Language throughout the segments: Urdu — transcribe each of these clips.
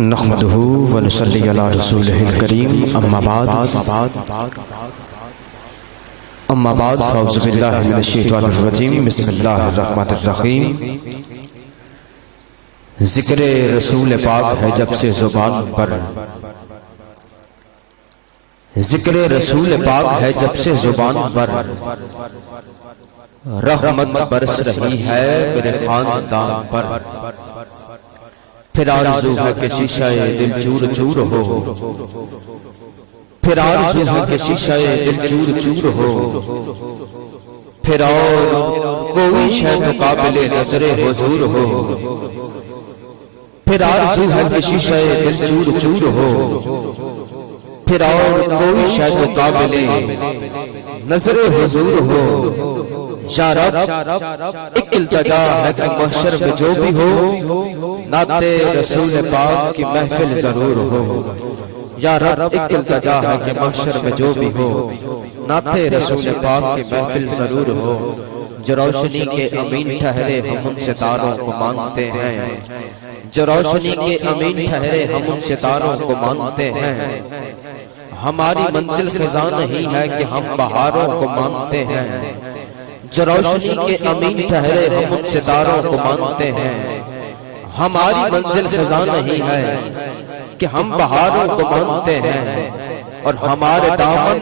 نحمدہ ونصلی علی رسولہ الکریم اما بعد فاعوذ باللہ من الشیطان الرجیم بسم اللہ الرحمن الرحیم۔ ذکر رسول پاک ہے جب سے زبان پر، ذکر رسول پاک ہے جب سے زبان پر، رحمت برس رہی ہے میرے خاندان پر۔ پھر آرزو ہے کہ شیشہ دل چور چور ہو، پھر آرزو ہے کہ شیشہ دل چور چور ہو، پھر اور کوئی شے تو قابل نظر حضور ہو، پھر آرزو ہے کہ شیشہ دل چور چور ہو، پھر اور کوئی شے تو قابل نظر حضور ہو۔ یا رب ایک التجا ہے کہ محشر میں جو بھی ہو، نعت رسول پاک کی محفل ضرور ہو۔ یا رب ایک التجا ہے کہ محشر میں جو بھی ہو، نعت رسول پاک کی محفل ضرور ہو۔ جو روشنی کے امین ٹھہرے ہم ان ستاروں کو مانتے ہیں، جو روشنی کے امین ٹھہرے ہم ان ستاروں کو مانتے ہیں۔ ہماری منزل خزاں نہیں ہے کہ ہم بہاروں کو مانتے ہیں، جو روشنی کے امین ٹھہرے ہم ان ستاروں کو مانتے ہیں۔ ہماری منزل خزاں نہیں ہے کہ ہم بہاروں کو مانتے ہیں، اور ہمارے دامن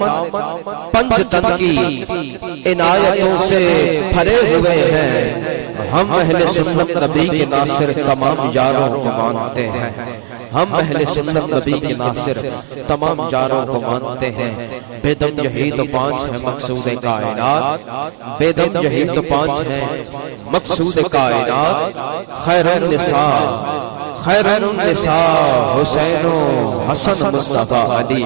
پنج تن کی عنایتوں سے بھرے ہوئے ہیں۔ ہم اہل سنت نبی کے ناصر تمام یاروں کو مانتے ہیں، ہم اہل سنت نبی کے ناصر تمام یاروں کو مانتے ہیں۔ بے دم یہی تو پانچ ہے مقصود کائنات، بے دم یہی تو پانچ ہے مقصود کائنات۔ خیر النساء، خیر النساء حسین و حسن مصطفیٰ علی،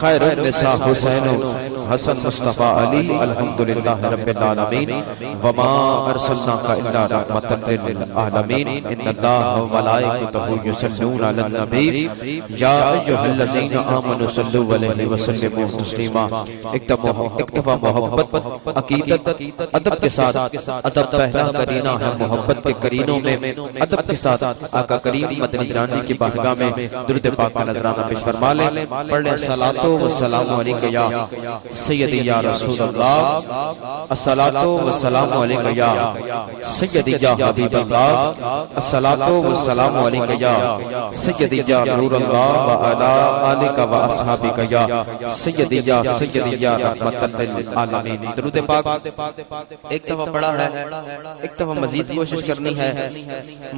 خیر النساء حسین و حسن مصطفیٰ علی۔ الحمدللہ رب العالمین، وما ارسلناک الا رحمۃ للعالمین۔ ان اللہ وملائکتہ یصلون علی النبی یا ایھا الذین آمنوا صلوا علیہ وسلموا تسلیما۔ اکتفا محبت عقیدت ادب کے ساتھ، ادب پہلا کرینہ ہے محبت کے کرینوں میں، ادب کے ساتھ آقا کریم مدنی جانی کی بارگاہ میں درود پاک کا نذرانہ پیش فرما لیں۔ پڑھ لیں الصلاۃ والسلام علیک یا سیدی یا رسول اللہ، الصلاۃ والسلام علیک یا سیدی یا حبیب اللہ، الصلاۃ والسلام علیک یا سیدی یا نور اللہ وعلی آلک واصحابک یا سیدی یا رحمت للعالمین۔ درود پاک ایک دفعہ پڑھا ہے، ایک دفعہ مزید کوشش کرنی ہے،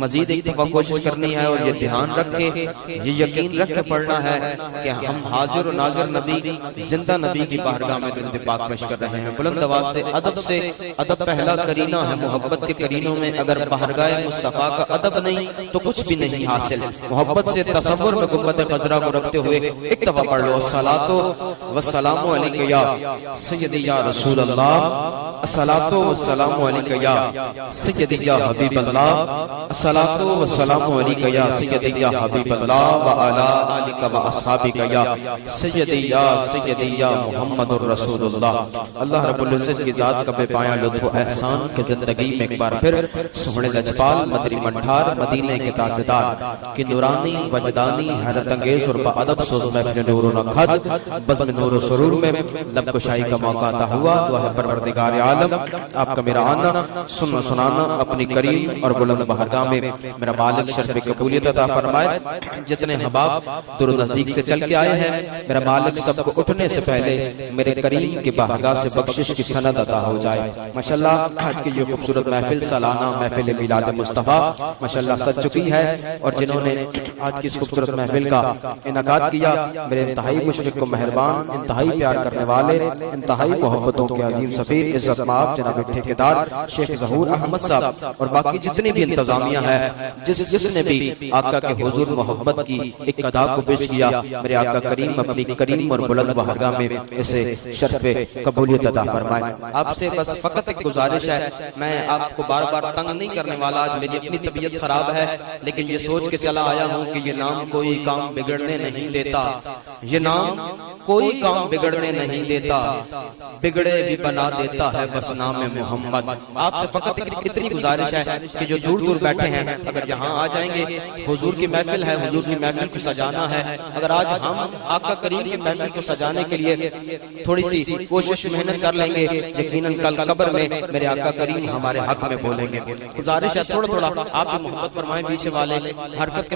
مزید ایک دفعہ کوشش کرنی ہے، اور یہ دھیان رکھے، یہ یقین رکھ کے پڑھنا ہے کہ ہم حاضر و ناظر نبی، زندہ نبی کی بارگاہ میں درود پاک پیش کر رہے ہیں۔ بلند آواز سے ادب پہلا کرینہ ہے محبت کے کرینوں میں۔ اگر بارگاہ مصطفیٰ کا ادب نہیں تو کچھ بھی نہیں حاصل۔ محبت سے تصور میں گنبد خضرا کو رکھتے ہوئے ایک دفعہ پڑھ لو، الصلاۃ والسلام علیک یا سیدی یا رسول اللہ، الصلاۃ والسلام علیک یا سیدی یا حبیب اللہ، الصلاۃ والسلام علیک یا سیدی یا حبیب اللہ وعلی آلک واصحابک یا سیدی یا محمد الرسول اللہ۔ اللہ رب العزت کی ذات کا بے پایاں لطف و احسان کہ زندگی میں ایک بار پھر سوہنے لجپال مدری منٹھار مدینے کے تاجدار کی نورانی وجدانی حیرت انگیز اور بادب سوز محفل نور و نکھت بزم نور و سرور میں لب کشائی کا موقع عطا ہوا۔ دعا ہے پروردگار عالم آپ کا میرا آنا سننا سنانا اپنی کریم اور بلند بارگاہ میں میرا مالک شرف قبولیت عطا فرمائے۔ جتنے حباب دور نزدیک سے چل کے آئے ہیں، میرا مالک سب کو اٹھنے سے پہلے میرے کریم کی بارگاہ سے بخشش کی سند عطا ہو جائے۔ ماشاءاللہ آج کی یہ خوبصورت محفل سالانہ محفل میلاد مصطفیٰ ماشاءاللہ سج چکی ہے، اور جنہوں نے آج کی اس خوبصورت محفل کا انعقاد کیا، میرے انتہائی مشفق و مہربان، انتہائی پیار کرنے والے، انتہائی محبتوں کے عظیم سفیر عزت مآب جناب ٹھیکیدار شیخ ظہور احمد صاحب، اور باقی جتنی بھی انتظامیہ ہے، جس نے بھی آقا کے حضور محبت کی ایک ادا کو پیش کیا، میرے آقا کریم اپنی کریم اور بلند بارگاہ میں اسے شرف قبولیت عطا فرمائے۔ آپ سے بس فقط ایک گزارش ہے، میں آپ کو بار بار تنگ نہیں کرنے والا، آج میری اپنی طبیعت خراب ہے، لیکن یہ سوچ کے چلا آیا ہوں کہ یہ نام کوئی کام بگڑنے نہیں دیتا، یہ نام کوئی کام بگڑنے نہیں دیتا، بگڑے بھی بنا دیتا ہے بس نام محمد۔ آپ سے فقط اتنی گزارش ہے کہ جو دور دور بیٹھے ہیں اگر یہاں آ جائیں گے، حضور کی محفل ہے، حضور کی محفل کو سجانا ہے، اگر آج ہم آقا کریم کی محفل کو سجانے کے لیے تھوڑی سی کوشش محنت کر لیں گے، یقیناً کل قبر میں میرے آقا کریم ہمارے حق میں بولیں گے۔ گزارش ہے تھوڑا تھوڑا آپ بھی محبت فرمائیں، پیچھے والے حرکت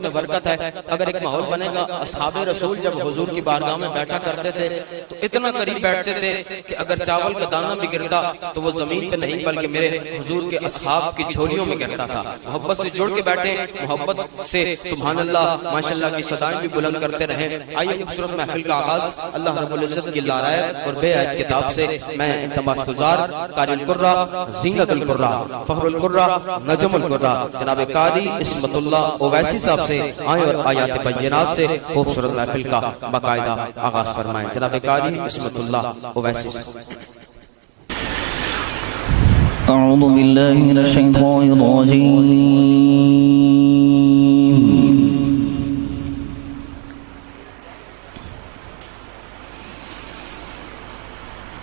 میں برکت ہے۔ اگر ایک ماحول بنے گا، اصحاب رسول جب حضور کی بارگاہ میں بیٹھا کرتے تھے تو اتنا قریب بیٹھتے تھے کہ اگر چاول کا دانہ بھی گرتا تو وہ زمین پہ نہیں بلکہ میرے حضور کے اصحاب کی جھولیوں میں گرتا تھا۔ محبت سے جڑ کے بیٹھے، محبت سے سبحان اللہ ماشاءاللہ کی صدائیں بھی بلند کرتے رہیں۔ آئیے خوبصورت محفل کا آغاز اللہ رب العزت کی لارائب اور بے عیب کتاب سے میں انتماس گزار قاری القرہ، زینت القرہ، فخر القرہ، نجم القرہ جناب قاری عصمت اللہ اویسی صاحب سے آئیں اور آیات بینات سے خوبصورت محفل کا باقاعدہ آغاز فرمائیں۔ جناب قاری عصمت اللہ اویسی صاحب۔ أعوذ بالله من الشيطان الرجيم.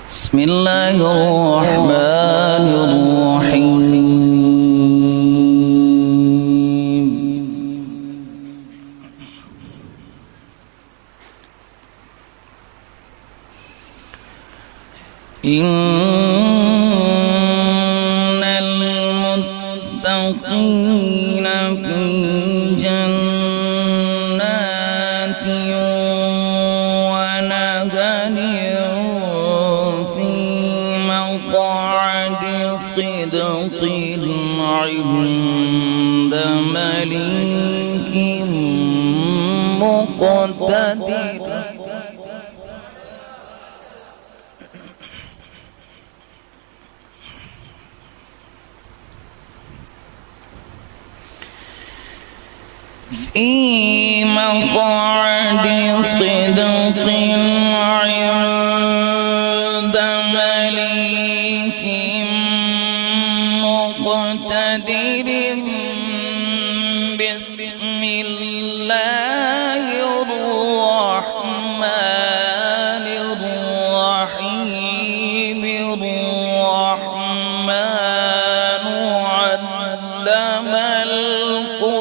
بسم الله الرحمن الرحيم. المتقين في جنات ونهر في مقعد صدق عند مليك مقتدر. في مقعد صدق عند مليك مقتدر. بسم الله الرحمن الرحيم. الرحمن علم القرآن.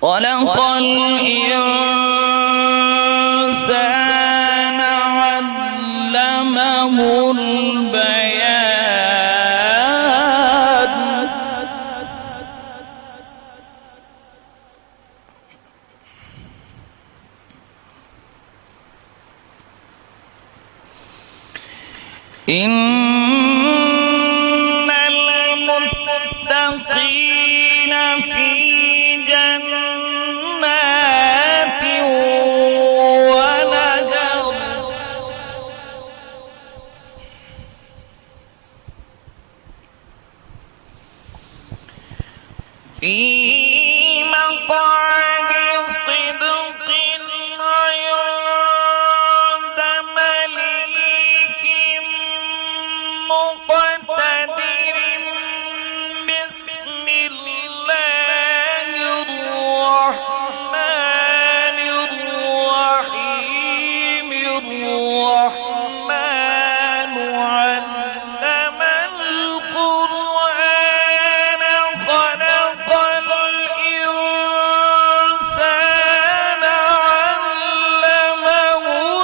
خلق الإنسان علمه البيان. إن المتقين في جنات ونهر. في مقعد صدق عند مليك مقتدر. بسم الله الرحمن الرحيم. الرحمن علم القرآن. خلق الإنسان علمه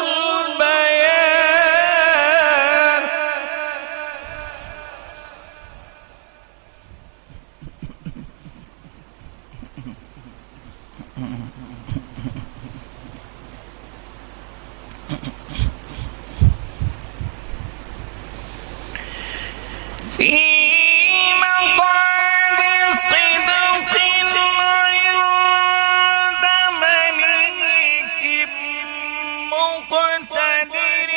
البيان. في مقعد صدق عند مليك مقتدر.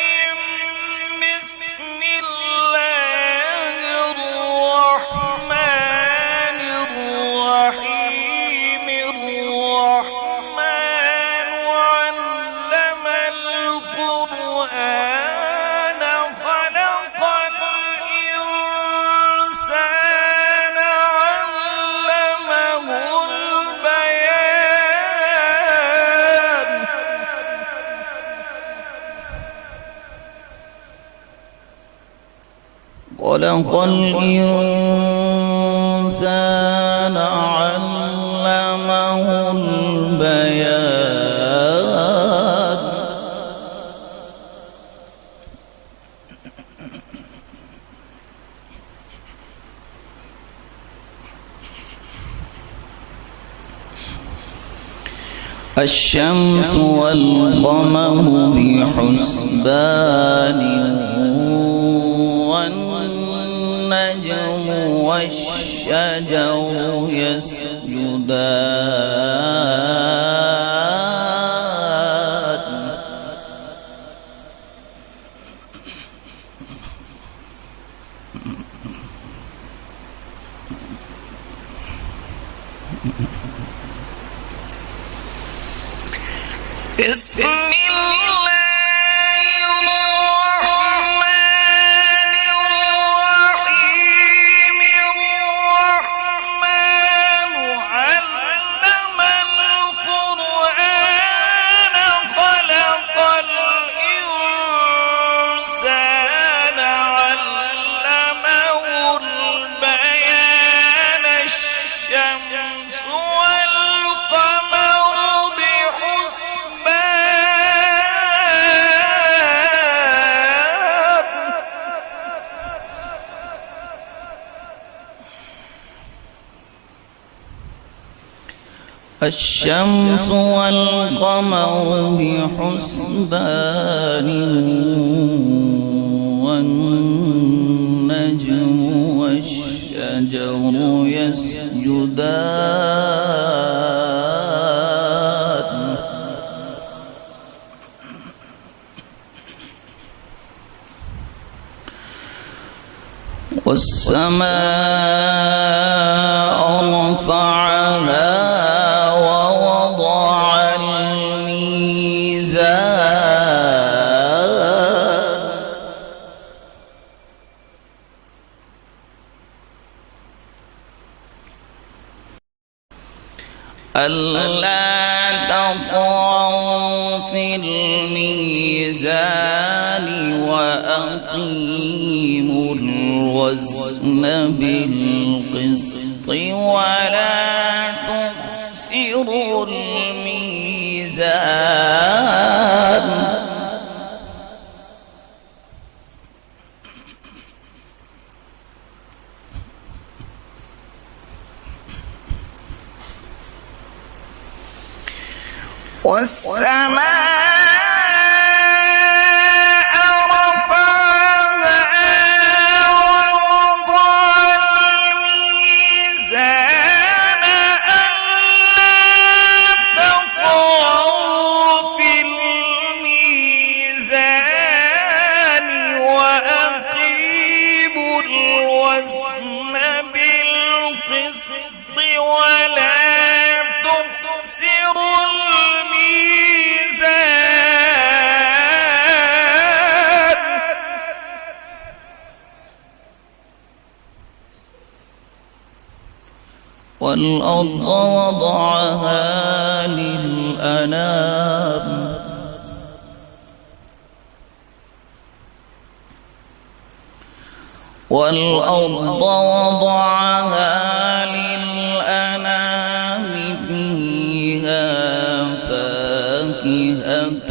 خلق الإنسان علمه البيان الشمس والقمر بحسبان والنجم والشجر يسجدان بسم الله الرحمن الرحيم الرحمن علم القرآن خلق الإنسان علمه البيان الشمس والقمر الشمس والقمر بحسبان والنجم والشجر يسجدان والسماء رفعها ووضع الميزان ألا تطغوا في الميزان وأقيموا الوزن بالقسط ولا تخسروا الميزان والسماء رفعها ووضع الميزان ألا تطغوا في الميزان وأقيموا الوزن بالقسط ولا تخسروا والأرض وضعها للأنام والأرض وضعها للأنام فيها فاكهة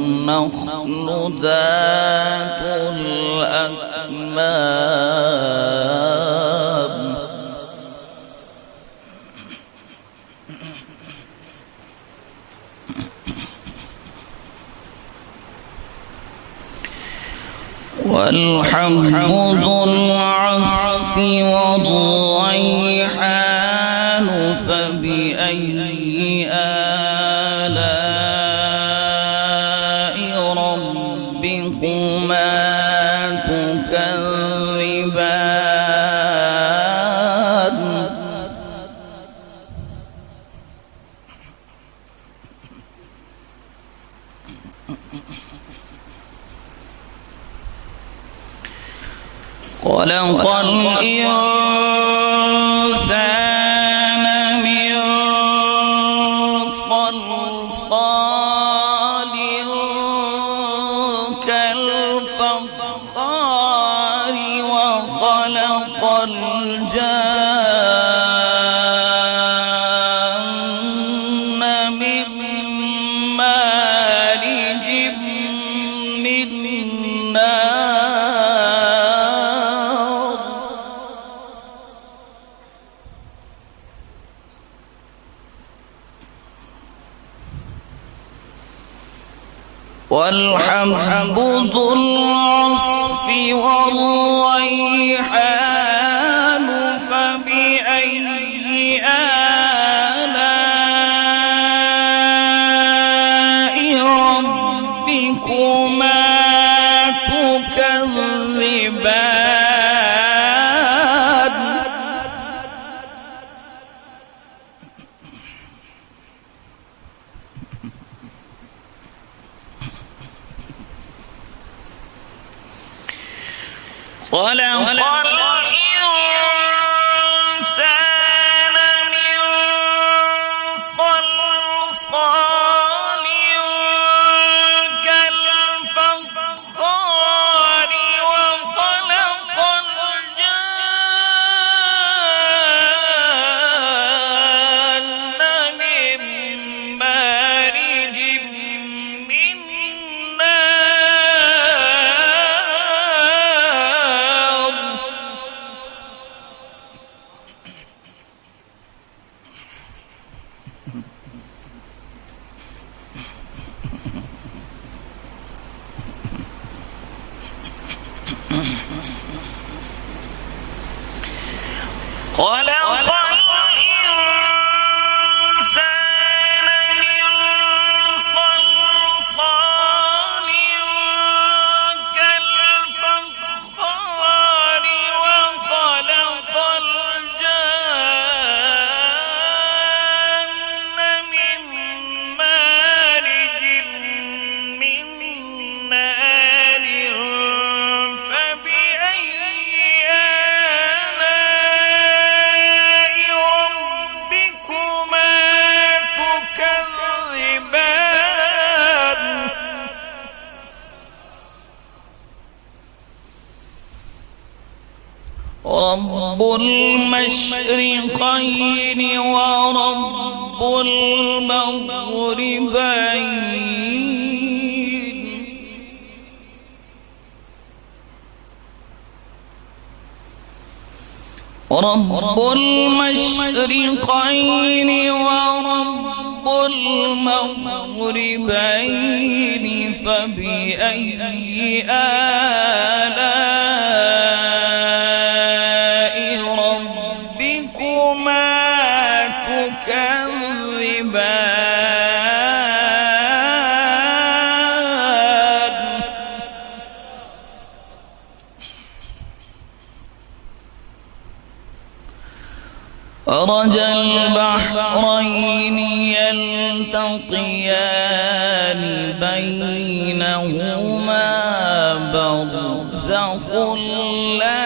والنخل ذات الأكمام والحب ذو العصف والريحان فبأي آلاء ربكما تكذبان خلق الإنسان من صلصال كالفخار والحب ذو العصف والريحان فبأي آلاء ربكما تكذبان خلق الإنسان من صلصال كالفخار وخلق الجن من مارج من نار خلق الإنسان من صلصال كالفخار وخلق الجن من مارج من نار فبأي آلاء ربكما تكذبان رب المشرقين ورب المغربين رب المشرقين ورب المغربين فبأي آلاء ربكما تكذبان مرج البحرين يلتقيان بينهما برزخ لا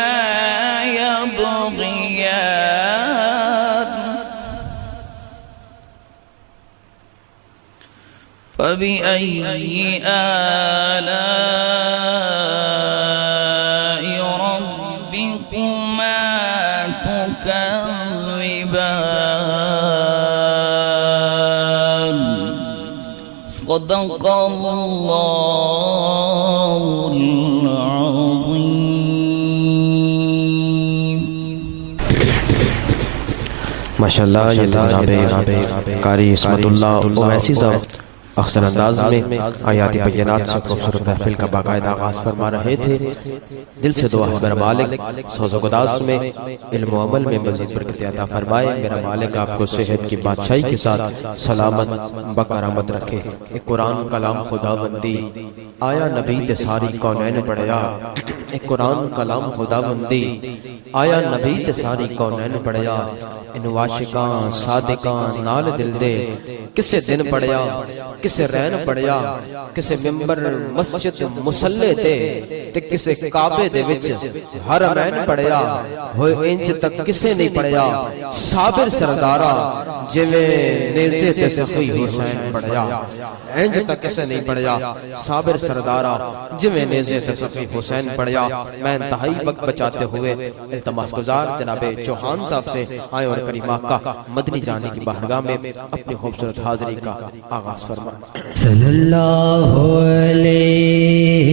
يبغيان فبأي آلاء ربكما تكذبان صدق الله العظيم ماشاءاللہ یہ جناب قاری عصمت اللہ اویسی صاحب احسن انداز میں آیات بینات سے خوبصورت محفل کا باقاعدہ آغاز فرما رہے تھے. دل سے دعا ہے میرا مالک سوز و گداز میں علم و عمل میں مزید برکت عطا فرمائے. میرا مالک آپ کو صحت کی بادشاہی کے ساتھ سلامت بکرامت رکھے. ایک قرآن کلام خدا بندی آیا نبی تے ساری کونین پڑھیا. ایک قرآن کلام خدا بندی آیا نبی تے ساری کونین پڑھیا. ان واشقاں صادقاں نال دل دے کسے دن پڑھیا کسے رین پڑھیا کسے ممبر مسجد مسلے تے کسے کعبے دے وچ حرمین پڑھیا. ہوئے انج تک کسے نہیں پڑھیا صابر سردارا جویں نیزے تے سخی حسین پڑھیا. انج تک کسے نہیں پڑھیا صابر سردارا جویں نیزے تے سخی حسین پڑھیا. میں انتہائی وقت بچاتے ہوئے التماس گزار جناب چوہان صاحب سے آئے اور کریمہ کا مدنی جانے کی بارگاہ میں اپنی خوبصورت حاضری کا آغاز فرما. صلی اللہ علیہ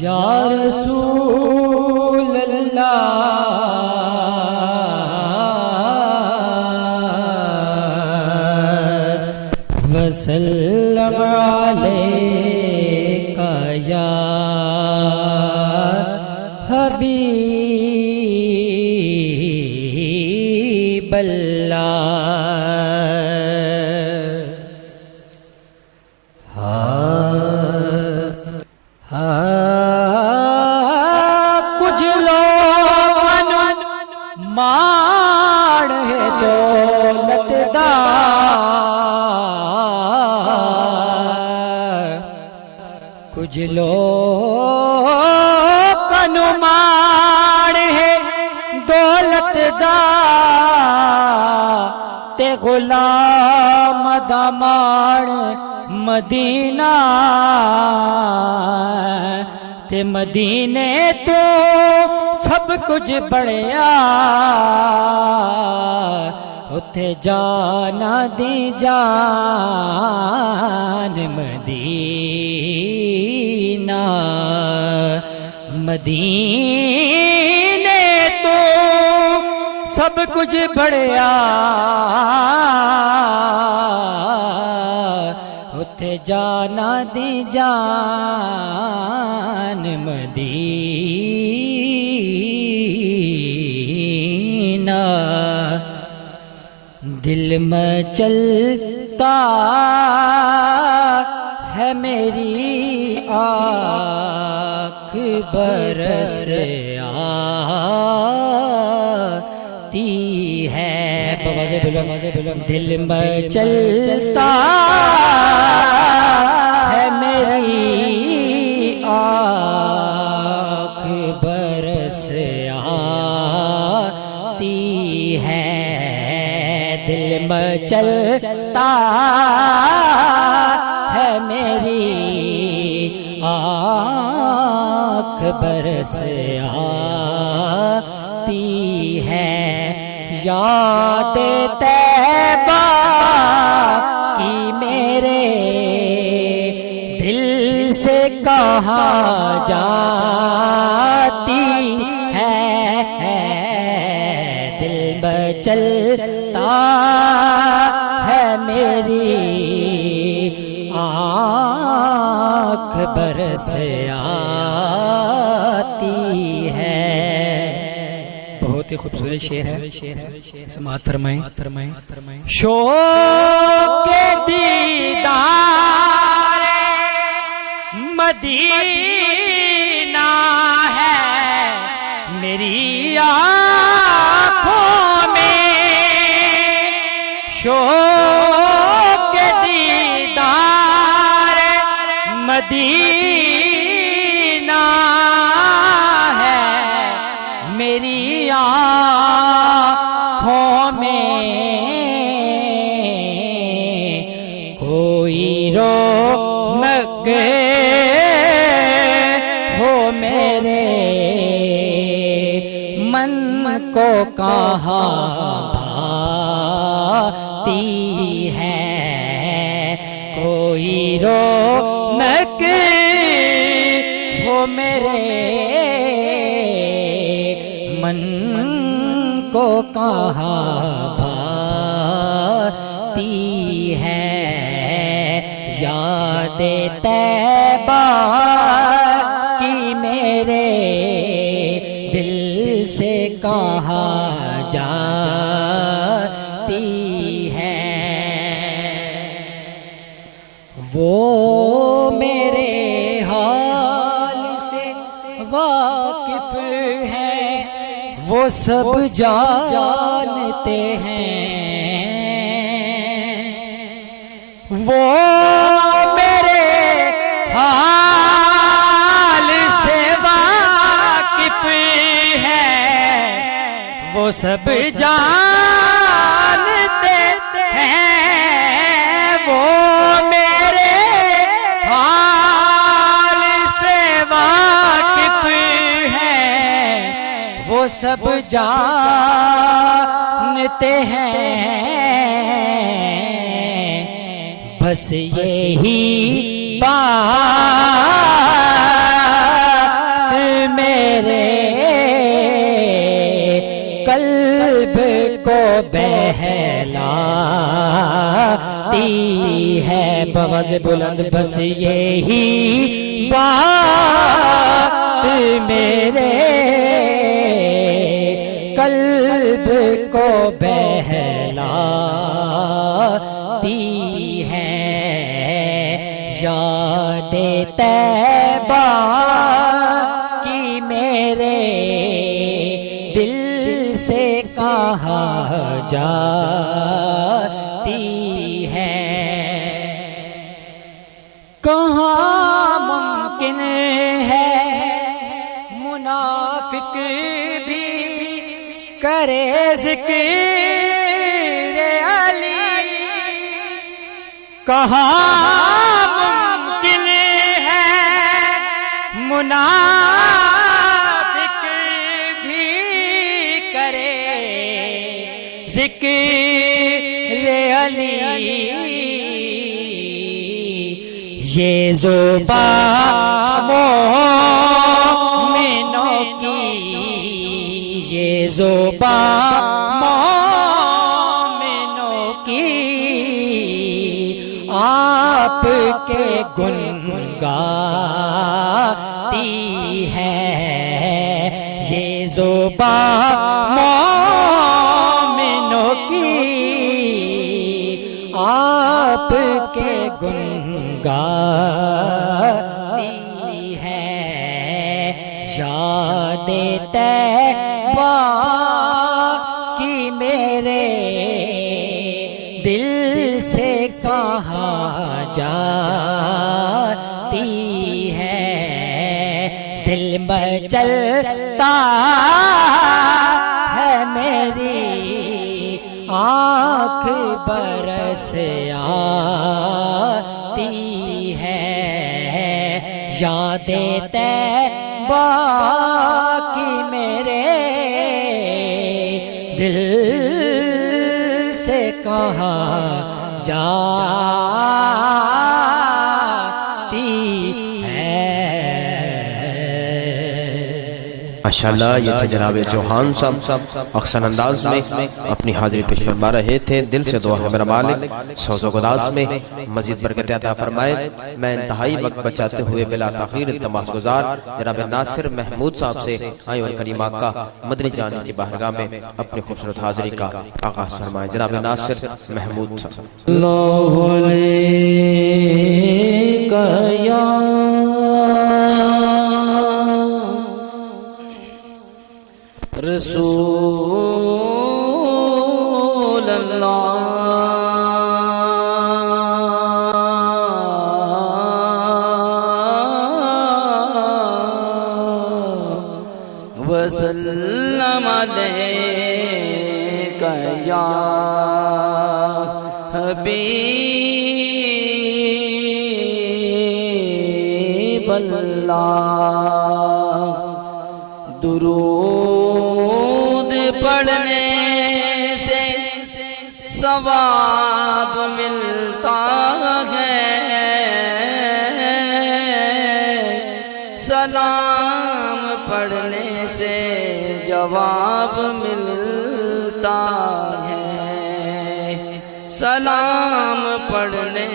یا رسول اللہ کچھ لوگ ماڑ ہے دولت دا کچھ لوگ ماڑ ہے دولت دا تے غلام دا ماڑ مدینہ تے مدینے تو سب کچھ بڑھیا اتے جانا دی جان مدینہ مدینے تو سب کچھ بڑھیا اتے جانا دی جان مدینہ دل میں چلتا ہے میری آنکھ برس آتی ہے دل میں چلتا ہے میری آنکھ برس آتی ہے دل میں چلتا ہے میری آنکھ برس آتی ہے یاد طیبہ کی میرے دل سے کہاں جاتی ہے دل میں چلتا ہے میری آنکھ برس آتی ہے بہت ہی خوبصورت شعر ہے سماعت فرمائیں شوق دیدار مدینہ ہے میری آنکھوں میں شوق دیدار مدینہ ہے میری آنکھوں میں کوئی رونق ہو میرے من کو کہاں بھاتی ہے کوئی رونق ہو میرے من کو کہاں بھاتی ہے یاد طیبہ کی میرے دل سے کہاں جاتی ہے وہ میرے حال سے واقف ہے وہ سب جانتے ہیں وہ میرے حال سے واقف ہے وہ سب جانتے ہیں وہ میرے حال سے واقف ہے وہ سب جانتے ہیں بس یہی بات میرے قلب کو بہلاتی ہے بآواز بلند بس یہی بات میرے قلب کو بہلاتی ہے یاد طیبہ بھی کرے ذکر علی کہاں ممکن ہے منافق بھی کرے ذکر علی یہ زبان مومنوں کی یہ زبان مومنوں کی آپ کے گنگاتی ہے یہ زبان مومنوں کی آپ کے گنگاتی ہے یاد طیبہ کی میرے دل سے کہاں جاتی ہے دل مچلتا ہے میری آنکھ برس آتی ہے یاد طیبہ کی میرے دل سے کہاں جاتی ہے ماشاءاللہ یہ تھے جناب چوہان صاحب احسن انداز میں اپنی حاضری پیش فرما رہے تھے دل سے دعا ہے میرا مالک سوز و گداز میں مزید برکت عطا فرمائے میں انتہائی وقت بچاتے ہوئے بلا تاخیر التماس گزار جناب ناصر محمود صاحب سے آئیں اور کریمات کا مدنی جان کی بارگاہ میں اپنی خوبصورت حاضری کا آغاز فرمائے جناب ناصر محمود صاحب اللہ علیکہ یا رسول اللہ وسلم علیکہ یا حبیب اللہ درود پڑھنے سے ثواب ملتا ہے سلام پڑھنے سے جواب ملتا ہے سلام پڑھنے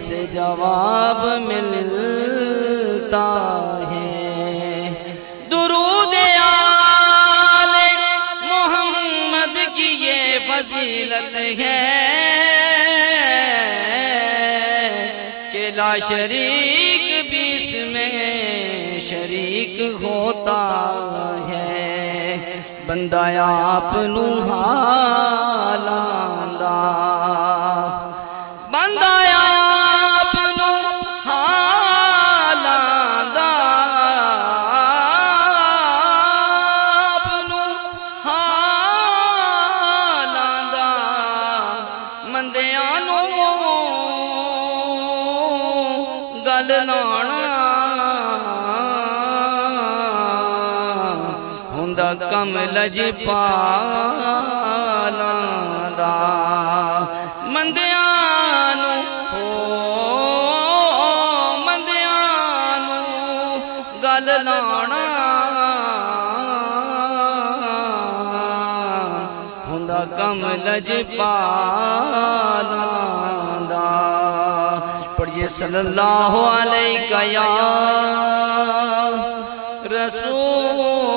سے جواب ملتا ہے درود آل محمد کی یہ فضیلت ہے کہ لا شریک بھی اس میں شریک ہوتا ہے بندہ آپ نو حالاندا بندہ آپ نو حالاندا آپ نو حالاندا مندیاں نو گل لانا ہوندا کم لجپالاں دا مندیاں نو مندیاں نو گل لانا ہوندا کم لجپالاں دا پڑھیے صلی اللہ علیہ یا رسول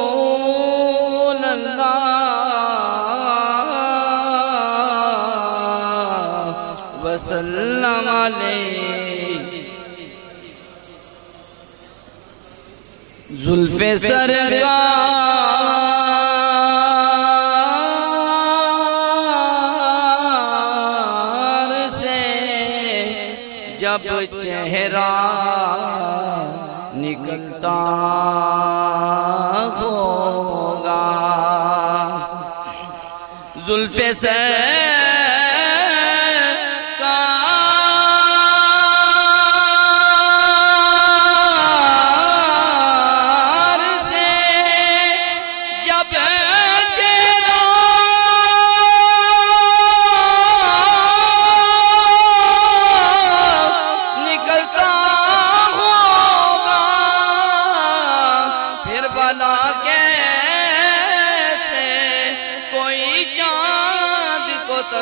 اللہ وسلم علیہ زلف سرکار سے جب چہرہ نکلتا ہوگا زلف سے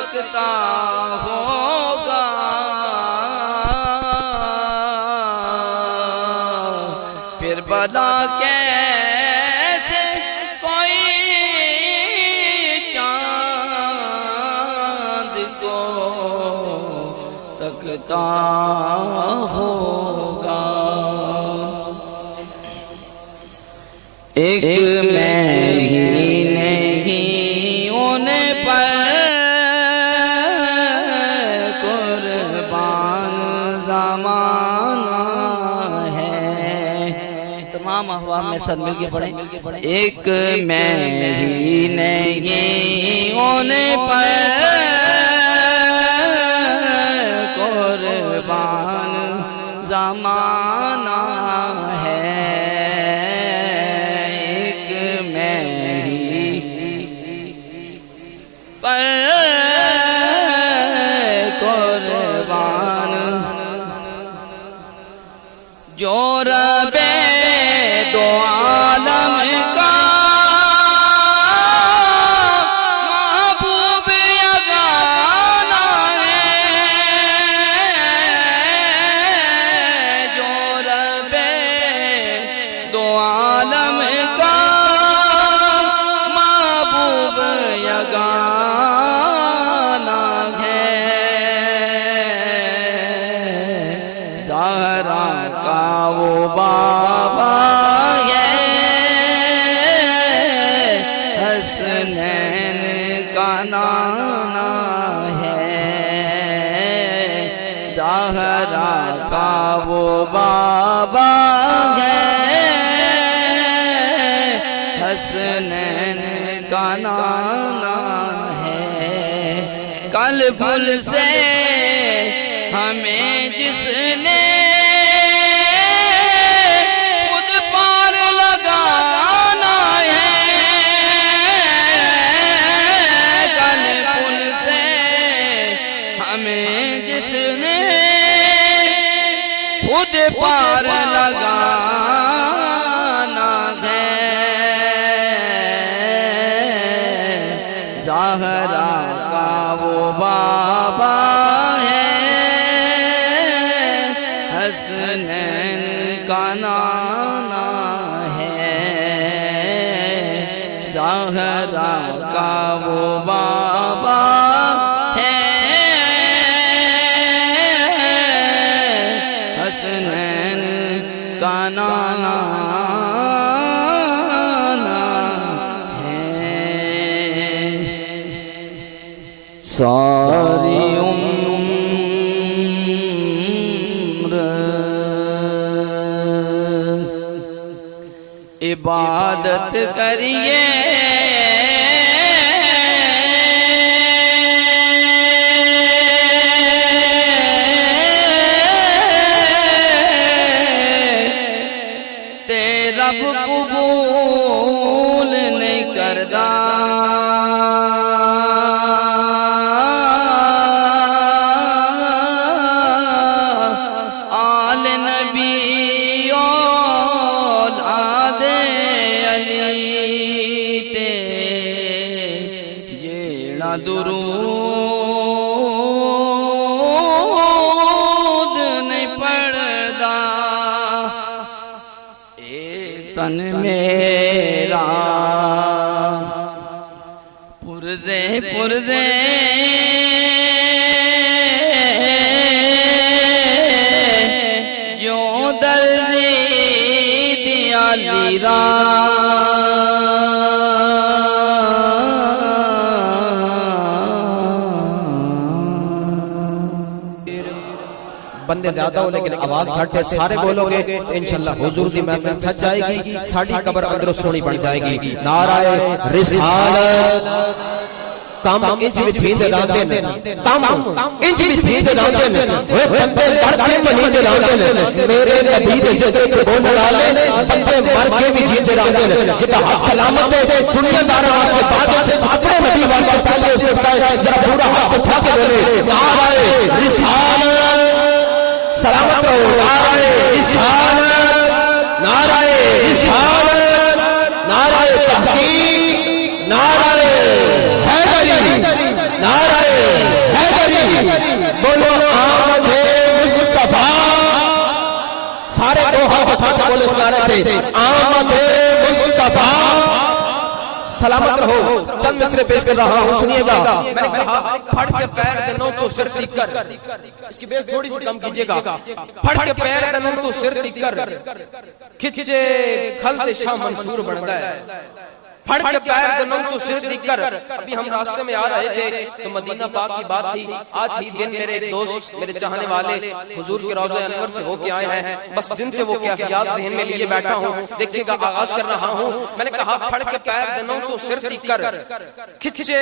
تکتا ہوگا پھر بلا کیسے کوئی چاند کو تکتا ہوگا ایک میں ہی نہیں ان پر میں سب مل کے پڑھیں ایک میں ہی نہیں ان پر قربان زمانہ ہے ایک میں ہی پر قربان جو رب دو عالم کا محبوب یگانہ ہے جو رب دو عالم کا محبوب یگانہ ہے زہرا کا وہ بابا نانا ہے زہرا کا وہ بابا ہے حسنین کا نانا ہے کل بھول سے ہمیں جس نے خود پار لگانا ہے ہمیں جس نے خود پار لگانا ہے زہرا کا وہ بابا ہے حسنین کا نانا ہے زہرا کا وہ بابا حسنین کا نانا ہے ساری عمر عبادت کریے رب قبول نہیں کردا آل نبی اولاد علی تے جیڑا درود نہیں پڑھدا تن میرا پرزے پرزے جو درزی دیا لیرا بندے بندے زیادہ ہو لیکن آواز گھٹ ہے سارے بولو گے تو انشاءاللہ حضور دی محفل سج جائے گی ساڑی قبر اندر سونی بن جائے گی نعرہ رسالت تم انج وچ بھیند راندے نے تم انج وچ بھیند راندے نے اوے بندے لڑ کے منی راندے نے میرے نبی دے ذکر وچ بولن والے بندے مر کے بھی جیندے راندے نے جدا حق سلامت ہے دنیا دار واسطے بعد وچ اپنے نبی واسطے پہلے اس وقت ذرا پورا ہاتھ اٹھا کے بولے نعرہ رسالت سلامت رہو نعرہ رسالت نعرہ رسالت نعرہ تحقیق نعرہ بولو آمد مصطفیٰ سارے دو ہاتھ اٹھا کے بولے اس نعرے پہ آمد مصطفیٰ سلامت رہو چند مصرے پیش کر رہا ہوں سنیے گا میں نے کہا پھڑ کے پیر دنوں تو سر ٹک کر اس کی بیس تھوڑی سی کم کیجئے گا پھڑ کے پیر دنوں تو سر ٹک کر کھچے کھلتے شاہ منصور بڑھتا ہے پھڑ کے پیر دنوں تو سر ٹک کر ابھی ہم راستے میں آ رہے تھے تو مدینہ پاک کی بات تھی آج ہی دن میرے ایک دوست میرے چاہنے والے حضور کے روضہ انور سے ہو کے آئے ہیں بس دن سے وہ کیفیات ذہن میں لیے بیٹھا ہوں دیکھیے گا آغاز کر رہا ہوں میں نے کہا پھڑ کے پیر دنوں تو سر ٹک کر کھچے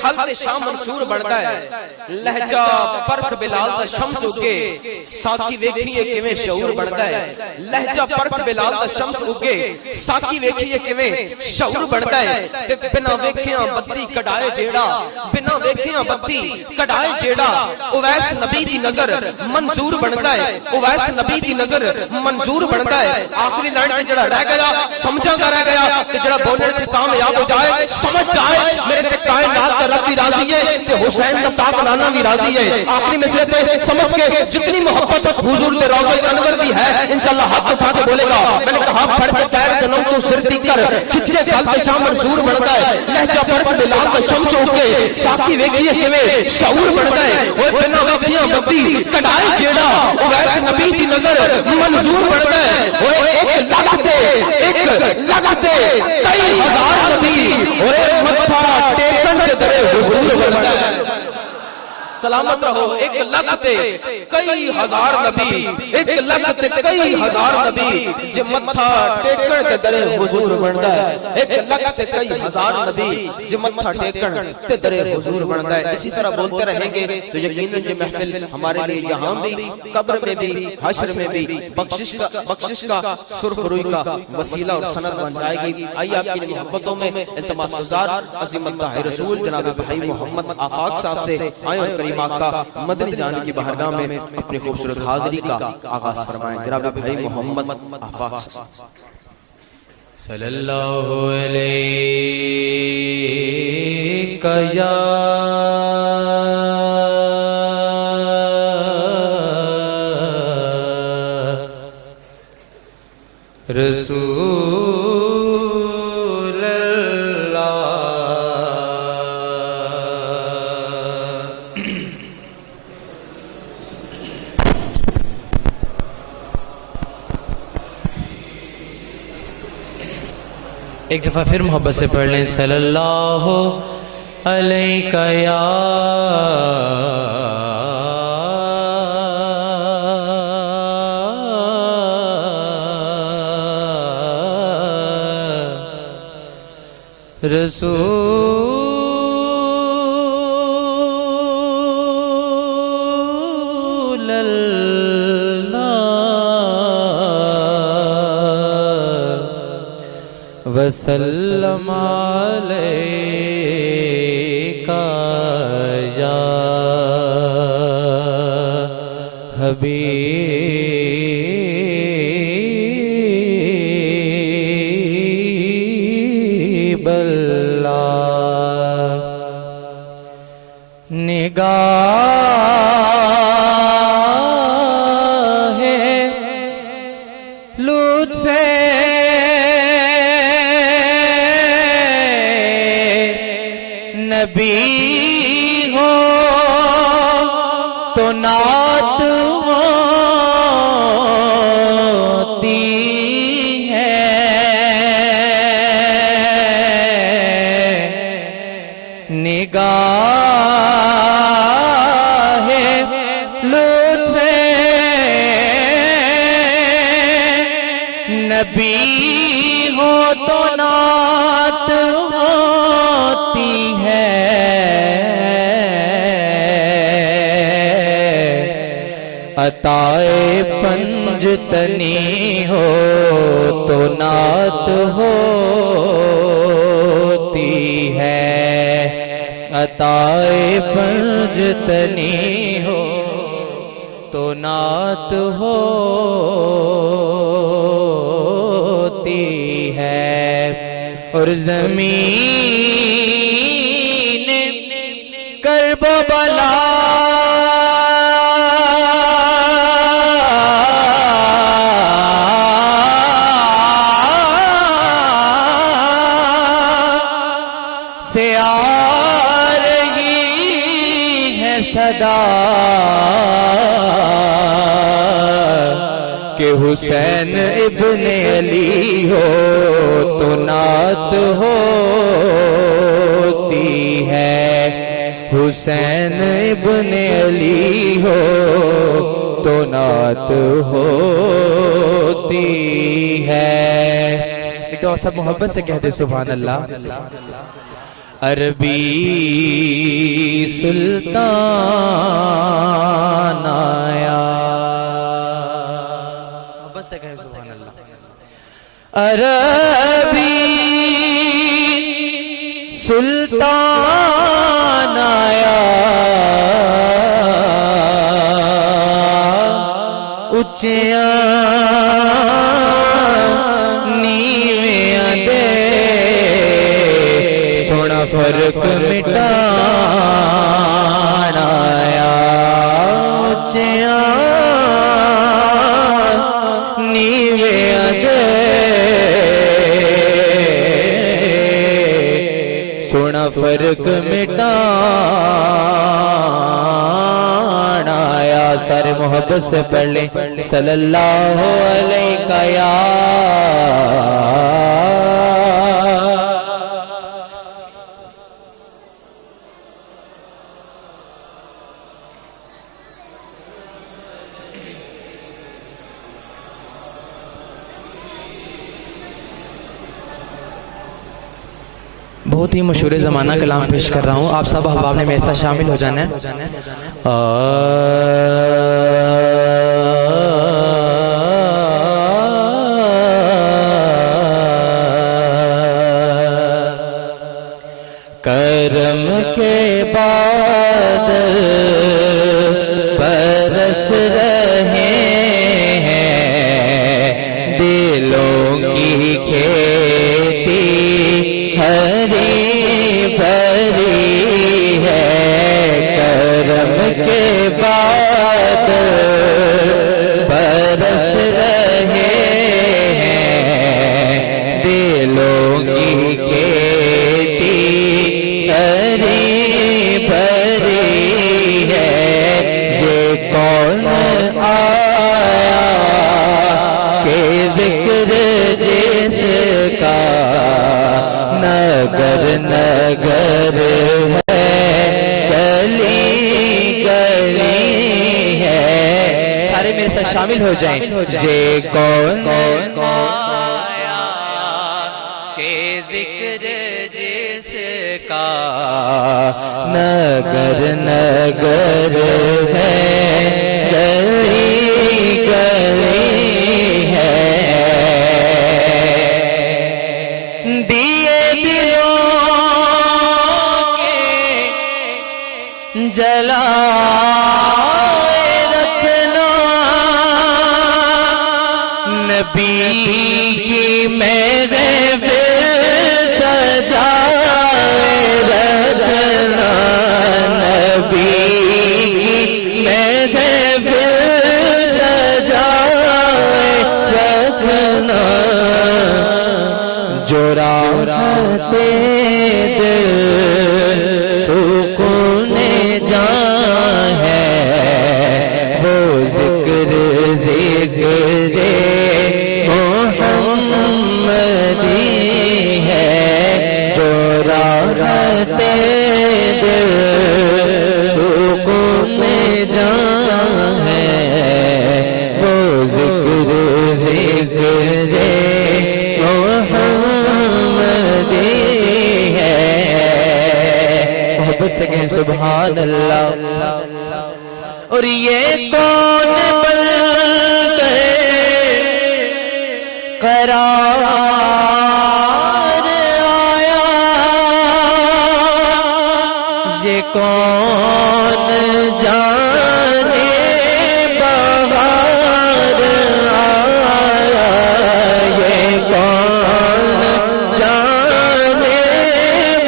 کھلتے شاہ منصور بڑھتا ہے لہجہ پرکھ بلال دا شمس اگے ساکی ویکھیے کیویں شعور بڑھتا ہے لہجہ پرکھ بلال دا شمس اگے ساکی ویکھیے کیویں شعور بڑھتا ہے تے بنا ویکھیاں بتی کڈائے جیڑا بنا ویکھیاں بتی کڈائے جیڑا اویس نبی دی نظر منظور بندا ہے اویس نبی دی نظر منظور بندا ہے آخری لائن تے جڑا رہ گیا سمجھا کر رہ گیا تے جڑا بولن سے کامیاب ہو جائے سمجھ جائے میرے تے کائنات دا رب بھی راضی ہے تے حسین دا پاک لانا بھی راضی ہے آخری مسئلے تے سمجھ کے جتنی محبت حضور دے روضہ انور دی ہے انشاءاللہ ہاتھ اٹھا کے بولے گا میں نے کہا پھڑ کے پیر دنوں تو سر ٹک کر کھچے کھلتے شاہ منصور بڑھتا ہے لہجہ پرکھ بلال دا شمس اگے ساکی ویکھیے کیویں شعور بڑھتا ہے اوے بنا ویکھیاں بتی کڈائے جیڑا اویس نبی دی نظر منظور بڑھتا ہے اوے ایک لگتے کئی ہزار نبی اوے متھا ٹیکن کے درے حضور بڑھتا ہے سلامت رہو ایک لگتے کئی ہزار نبی ایک لگتے کئی ہزار نبی جو متھا ٹیکن کے درے حضور بنتا ہے ایک لگتے کئی ہزار نبی جو متھا ٹیکن کے درے حضور بنتا ہے اسی طرح بولتے رہیں گے تو یقیناً یہ محفل ہمارے لیے یہاں بھی قبر میں بھی حشر میں بھی بخشش کا سرخ روئی کا وسیلہ اور سند بن جائے گی آئیے آپ کی محبتوں میں التماس گزار عظمت طاہر رسول جناب بھائی محمد آفاق صاحب سے آئیں اور کریم آقا مدنی جان کی بارگاہ میں اپنی خوبصورت حاضری کا آغاز فرمائیں جناب بھائی محمد آفاق صلی اللہ علیہ یا رسول ایک دفعہ پھر محبت سے پڑھ لیں صلی اللہ علیہ یا رسول اللہ وسلم علیکہ یا حبیب اللہ نگاہ لطف نبی ہو تو نعت ہوتی ہے، عطائے پنجتنی ہو تو نعت ہوتی ہے، عطائے پنجتنی ہو تو نعت ہوتی ہے۔ اور زمین کرب و بلا سے آ رہی ہے صدا کہ حسین ابن علی ہو تو نعت ہوتی ہے، حسین ابن علی ہو تو نعت ہوتی ہے۔ ایک تو سب محبت سے کہتے سبحان اللہ۔ عربی سلطان آیا، محبت سے کہے سبحان اللہ۔ عربی سلطان آیا، اچیاں نیویاں دے سونا فرق مٹانا آیا، اچیاں نیویاں دے سونا فرق مٹانا آیا۔ سارے محبت سے پڑھ لیں صلی اللہ علیہ یا بہت ہی مشہور زمانہ کلام پیش کر رہا ہوں، آپ سب احباب نے میرے ساتھ شامل ہو جانا ہے۔ کرم کے بعد برس رہے ہیں دلوں کی کھیتی، ہری بھری ہے، کرم کے بعد برس رہے ہیں دلوں کی کھیتی، ہری بھری ہے۔ یہ کون آیا کہ ذکر جس کا نگر نگر ہے، گلی گلی ہے۔ سارے میرے ساتھ شامل ہو جائیں۔ یہ کون آیا کہ ذکر جس کا نگر نگر ہے، گلی گلی ہے۔ دیے دلوں کے جلائے رکھنا، نبی کی محفل سجائے رکھنا، نبی کی محفل سجائے رکھنا، جو راحت دل سکون جان ہے، وہ ذکر ذکر محمدی ہے، جو راحت دل سکون جان ہے، وہ ذکر ذکر سکیں سبحان اللہ۔ اور یہ کون بن گئے قرار آیا، یہ کون جانے بہار آیا، یہ کون جانے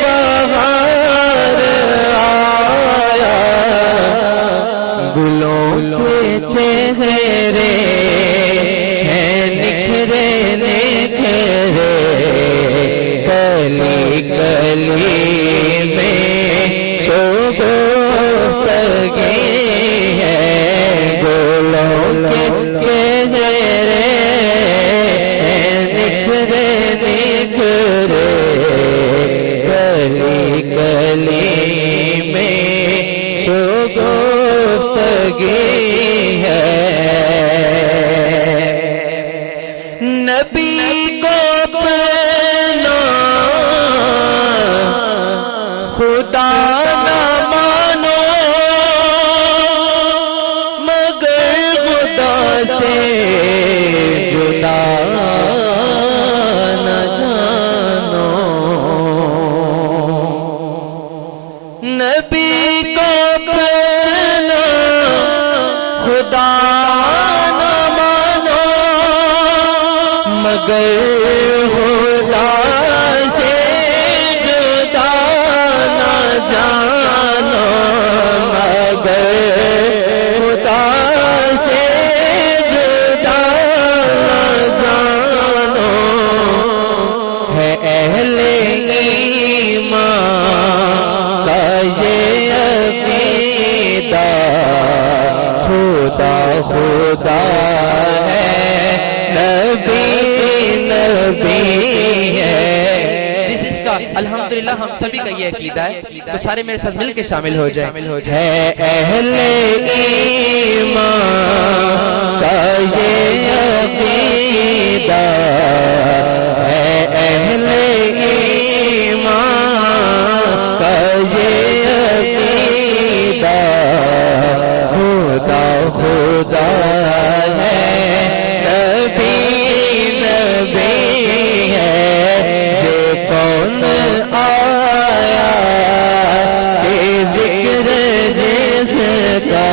بہار آیا، گلوں کے چہرے ہیں نکھرے نکھرے، کلی کلی میں شگفتگی ہے، گلوں کے چہرے ہیں نکھرے نکھرے، کلی کلی میں شگفتگی ہے۔ نبی کو پہنا خدا نہ مانو، مگر خدا سے جدا نہ جانو، نبی کو پہنا خدا نہ مانو، مگر خدا سے جدا نہ جانو، مگر خدا سے جدا نہ جانو، ہے اہل ایمان کا یہ عقیدہ، خدا خدا ہے، نبی نبی ہے۔ جس اس کا الحمدللہ ہم سبھی کا یہ عقیدہ ہے، تو سارے میرے ساتھ مل کے شامل ہو جائیں۔ ہے اہل ایمان کا یہ عقیدہ، ہے اہل ایمان کا یہ عقیدہ، خدا خدا ہے، نبی نبی ہے، یہ کون آیا کہ ذکر جس کا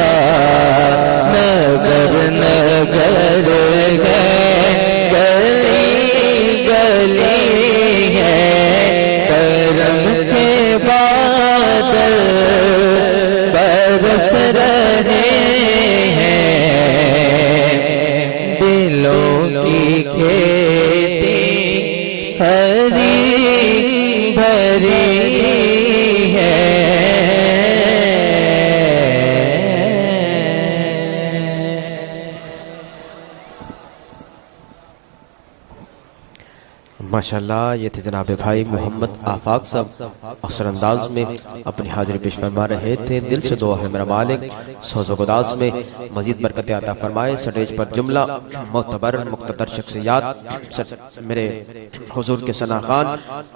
نگر نگر ہے، گلی گلی ہے، کرم کے بادل برس رہے ہیں، دلوں کی کھیتی ہری بھری ہے۔ ماشاءاللہ یہ تھے جناب بھائی محمد آفاق صاحب، اکثر انداز میں اپنی حاضری پیش فرما رہے تھے۔ دل سے دعا ہے میرا مالک سوز و گداز میں مزید برکت عطا فرمائے۔ سٹیج پر جملہ معتبر مقتدر شخصیات، میرے حضور کے ثنا خان،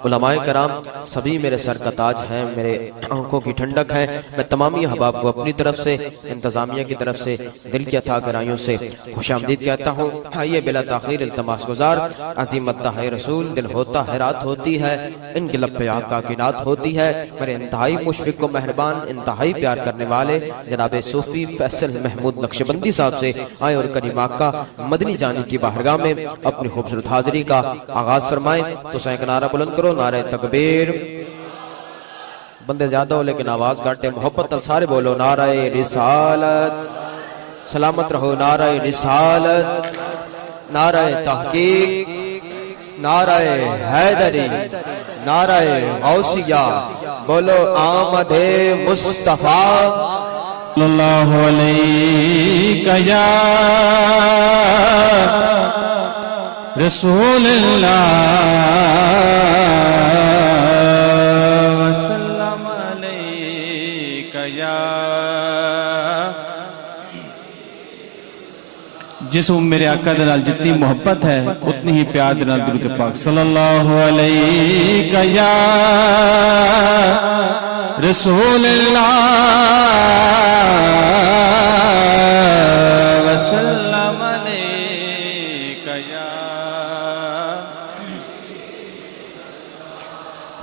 علماء کرام، سبھی میرے سر کا تاج ہیں، میرے آنکھوں کی ٹھنڈک ہیں۔ میں تمامی احباب کو اپنی طرف سے، انتظامیہ کی طرف سے، دل کی عطا گرائیوں سے خوش آمدید کہتا ہوں۔ آئیے بلا تاخیر التماس گزار، عظیم مدح رسول، دل ہوتا ہے رات ہوتی ہے، ان کے لب پہ آقا کی نعت ہوتی ہے۔ میرے انتہائی مشفق و مہربان، انتہائی پیار کرنے والے جناب صوفی فیصل محمود نقشبندی صاحب سے آئیں اور کریم آقا مدنی جانی کی بارگاہ میں اپنی خوبصورت حاضری کا آغاز فرمائیں۔ تو سائیں نعرہ بلند کرو، نعرہ تکبیر۔ بندے زیادہ ہو لیکن آواز گھٹ ہے، محبت سارے بولو، نعرہ رسالت، سلامت رہو، نعرہ رسالت، نعرہ تحقیق، نعرہ حیدری، نعرہ غوثیہ، بولو آمد مصطفیٰ صلی اللہ علیہ یا رسول اللہ وسلم علیہ یا جس میرے آقا دے نال جتنی محبت ہے اتنی ہی پیار دے نال درود پاک صلی اللہ علیہ یا رسول اللہ وسلم علیک یا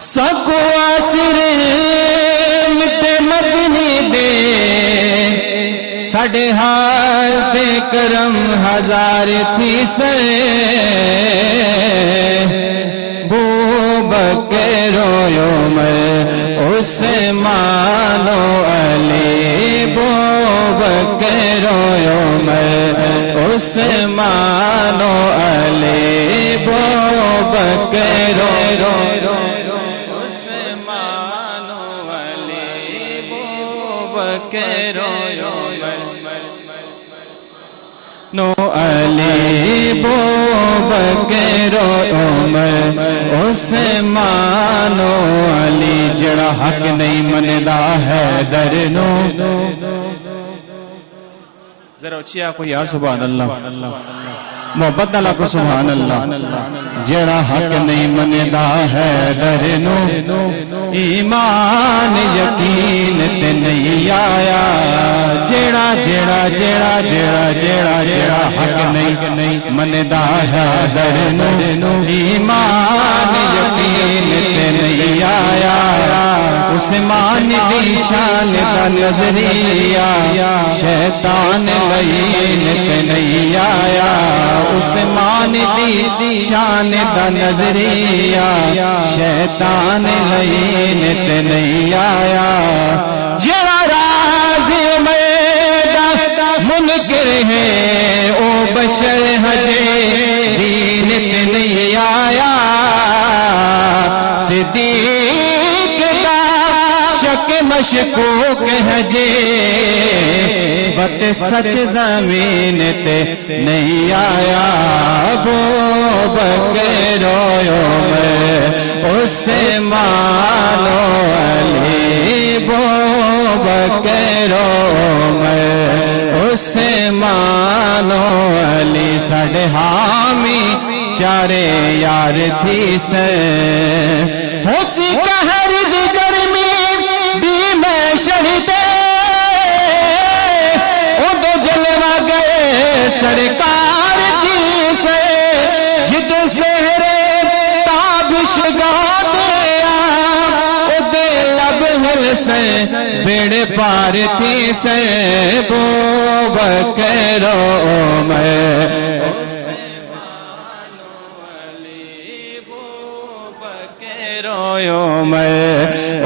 سکو آسر مٹے مدنی دے ساڑھے حال تے کرم ہزار تھی سر بو بکر و عمر عثمان و علی بو بکر و عمر عثمان و علی بو بکر و عثمان و علی بو بکر و نو علی بو بکر و عمر عثمان و علی جڑا حق نہیں مندا ہے در نو ذرا اچھی آپ کو یار سبحان اللہ محبت اللہ کو سبحان اللہ جڑا حق نہیں مندا ہے در نو ایمان یقین تے نہیں آیا جڑا جڑا جڑا جڑا جڑا جڑا حق نہیں مندا ہے در نو ایمان یقین تے نہیں آیا عثمان دی شان دا نظریہ شیطان لعین تے نہیں آیا عثمان دی شان دا نظریہ شیطان لعین تے نہیں آیا جڑا راز میدہ منکر ہے او بشر ہجے دین تے نہیں آیا صدیق دا شک مشکوک ہجے بت سچ زمین تے نہیں آیا بو بکر و عمر عثمان و علی بو بکر و عمر عثمان و علی ساڑھے حامی چارے یار تھی سے ہوسی قہر دی گرمی بھی میں شہدے سرکار کی سے جد سہرے تابش گا دیا او دے لب ہل سے بیڑ پار تھی سے بو بکر و عمر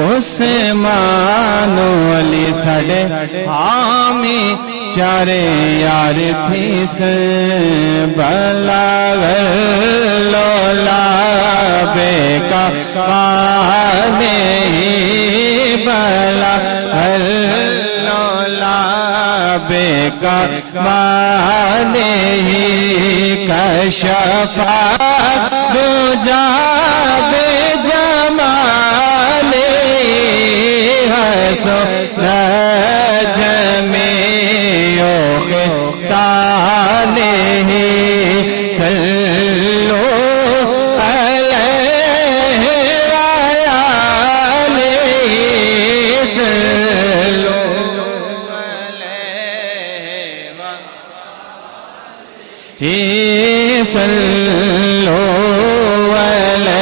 عثمان و علی ساڑے حامی چارے یار تھی سے بلاغر لولا بے کا پانے بلاغر لولا بے کا پانے کشفا دو جا بے جمالے حسو نجمے صلو علیہ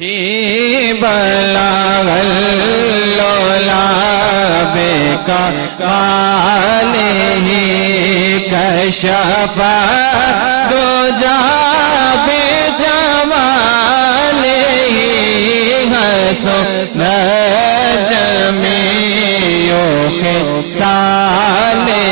ہی بلغ اللولا بکا مالہ کشف دجا بجمالہ حسن جمیع خصالہ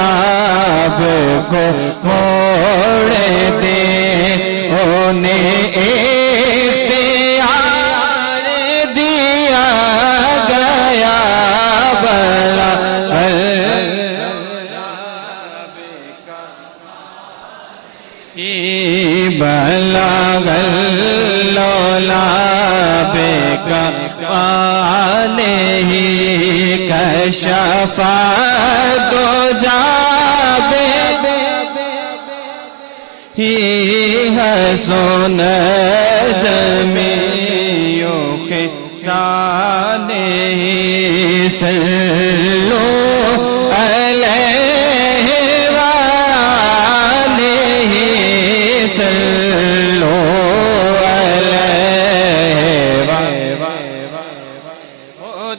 آفتاب کو موڑ دے انہیں اختیار دیا گیا بلا بلغ اللولا بکا مالہ کشف دجا ہی حسن جمیع خصالہ صلو علیہ وآلہ صلو علیہ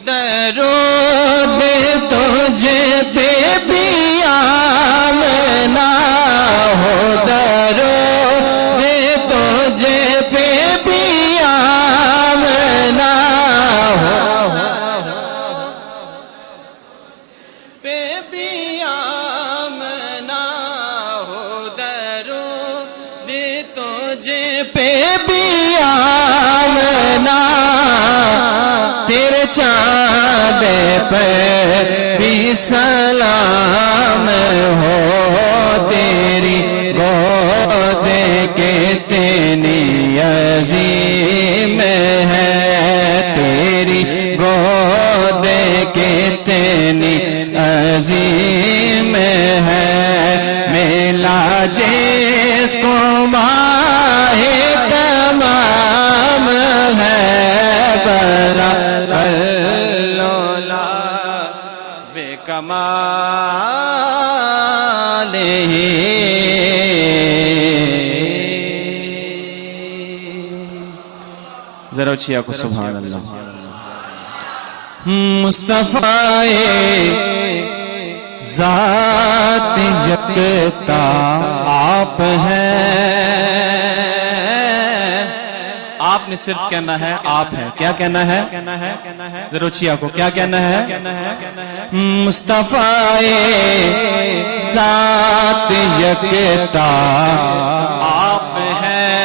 درود تجھے پہ بھی آمنا ہو درود تجھے پہ بھی آمنا ہو پہ بھی آمنا ہو درود تجھے پہ بھی آمنا تیرے چاند پہ بھی سلام ہو تیری گود کتنی عظیم ہے تیری گود کتنی عظیم ہے ملا جس کو ماہ تمام ہے برا اللولا بکمالہ ذرا اچھیا کو سبحان اللہ مصطفیٰ ذات یکتا آپ ہیں آپ نے صرف کہنا ہے آپ ہے کیا کہنا ہے ذرا اچھیا کو کیا کہنا ہے مصطفیٰ ذات یکتا آپ ہیں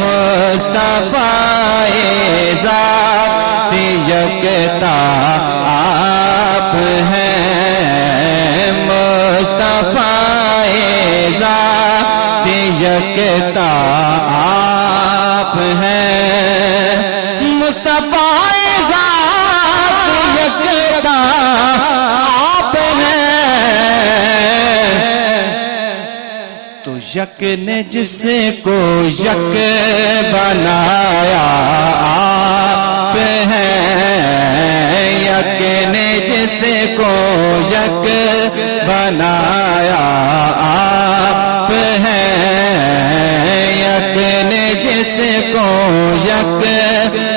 مصطفیٰ ذات یکتا آپ ہیں مصطفیٰ ذات یکتا آپ ہیں مصطفیٰ ذات یکتا آپ ہیں تو یک نے جس کو یک بنایا آپ ہیں یک نے جس کو یک بنایا آپ ہیں یک نے جس کو یک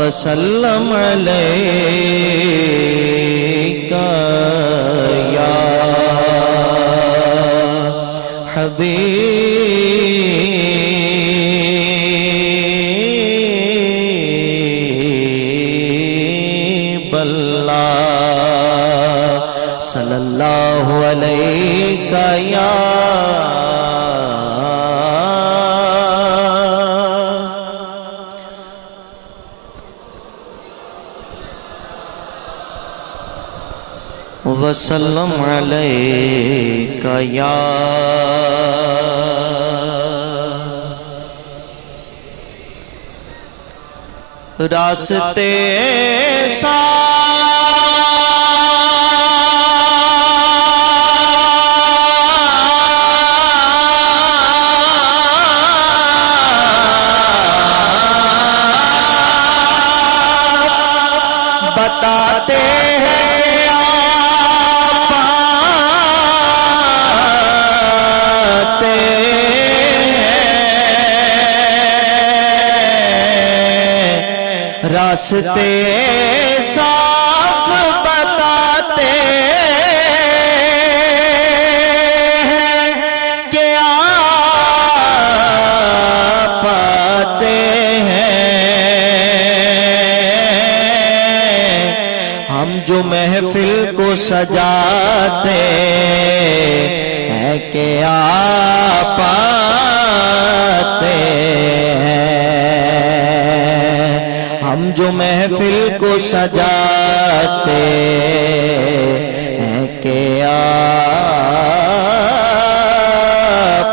وسلم علیک یا حبیب اللہ صلی اللہ علیک یا وسلم علیک یا راستے بتاتے راستے صاف بتاتے ہیں کہ آپ آتے ہیں ہم جو محفل کو سجاتے ہیں کہ آپ آتے ہم جو محفل کو سجاتے ہیں کہ آپ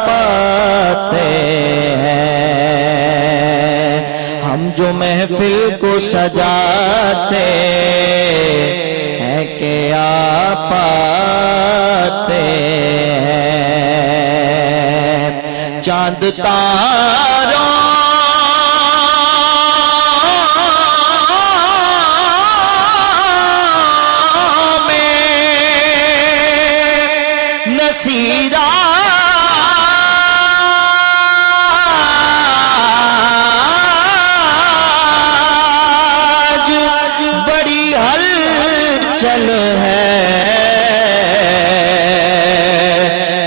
آتے ہیں ہم جو محفل کو سجاتے ہیں کہ آپ آتے ہیں چاند تاروں سیراج بڑی ہلچل ہے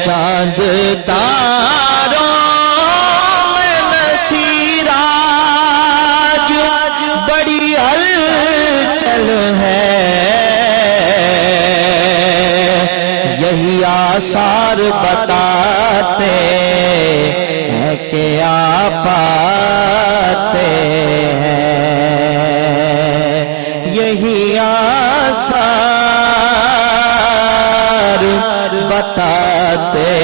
چاند تاروں میں نصیراج بڑی ہلچل ہے یہی آثار بتاتے ہیں کہ آپ آتے ہیں یہی آثار بتاتے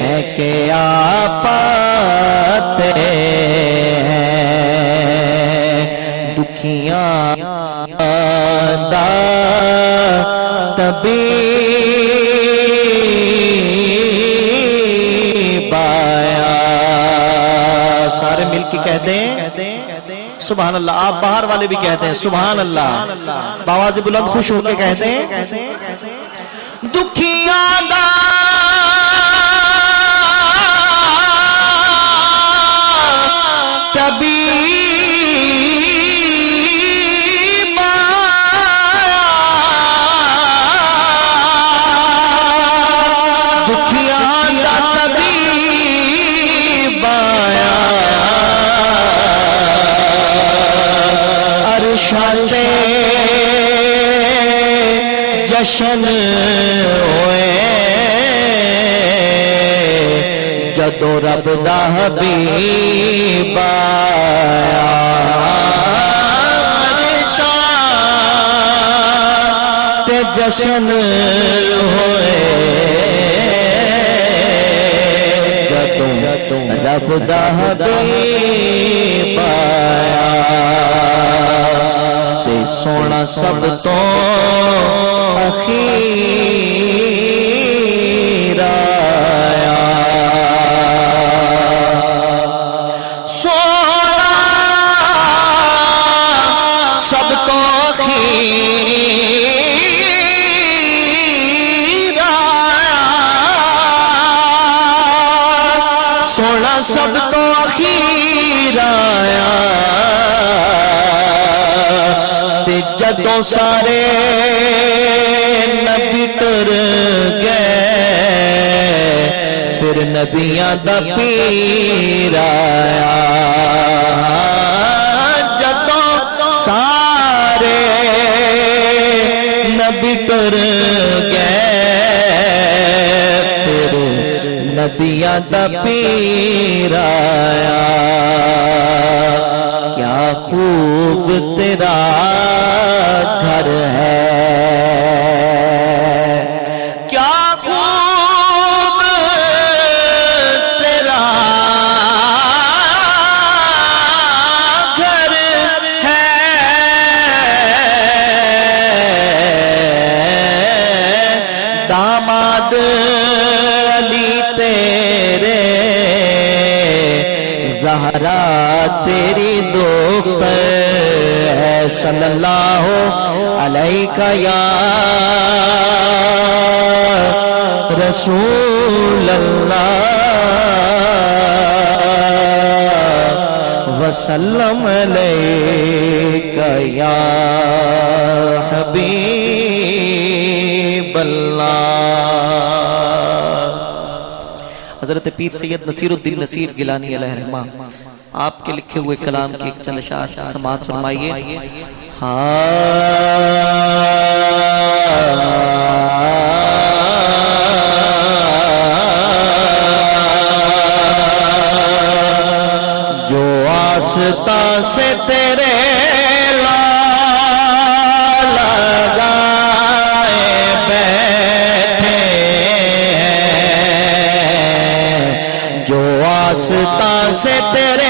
ہیں کہ آپ آتے ہیں دکھیاں دا طبیب آیا سارے مل کے کہتے ہیں سبحان اللہ آپ باہر والے بھی کہتے ہیں سبحان اللہ باواز بلند خوش ہو کے کہتے ہیں دکھیاں دا طبیب دکھیاں دا طبیب آیا عرشاں جشن ہوئے جدو رب دا حبیب آیا عرشاں تے جشن ہوئے جدو رب دا حبیب آیا تے سونا سب تو اخیر آیا سونا سب تو اخیر آیا سونا سب تو اخیر آیا جدوں سارے نبی ٹر گئے پھر نبیاں دا پیر آیا جدوں سارے نبی ٹر گئے پھر نبیاں دا پیر آیا کیا خوب تیرا گھر ہے کیا خوب تیرا گھر ہے داماد علی تیرے زہرا تیری دختر ہے صلی اللہ علیہ یا رسول اللہ وسلم علیہ یا حبیب اللہ۔ حضرت پیر سید نصیر الدین نصیر گیلانی علیہ رحمہ آپ کے لکھے ہوئے کلام کی ایک چند اشعار سماعت فرمائیے۔ جو آستاں سے تیرے لگائے بیٹھے ہیں جو آستاں سے تیرے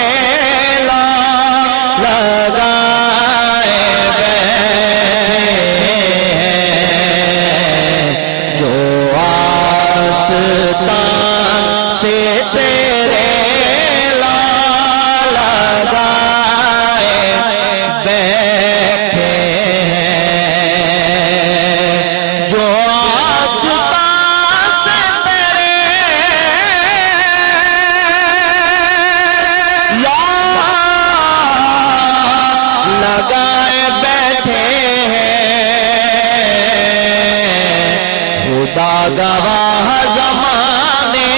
گواہ زمانے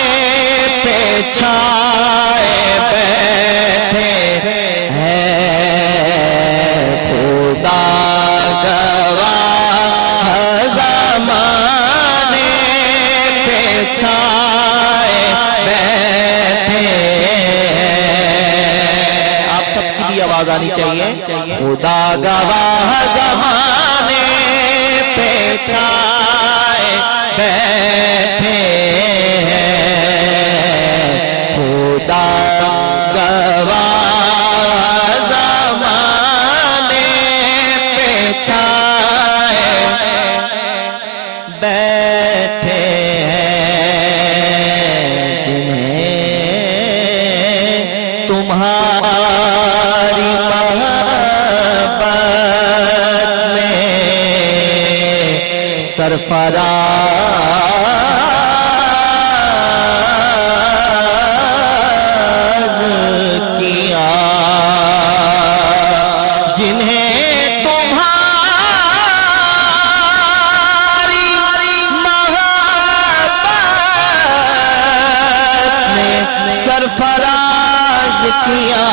پہ چھائے بیٹھے ہیں خدا گواہ زمانے پہ چھائے بیٹھے ہیں آپ سب کی بھی آواز آنی چاہیے خدا گواہ زمانے پہ چھائے بیٹھے ہیں خدا گواہ زمانے پہ چھائے بیٹھے ہیں جنہیں تمہاری محبت میں سرفراز کیا جنہیں تمہاری محبت نے سرفراز کیا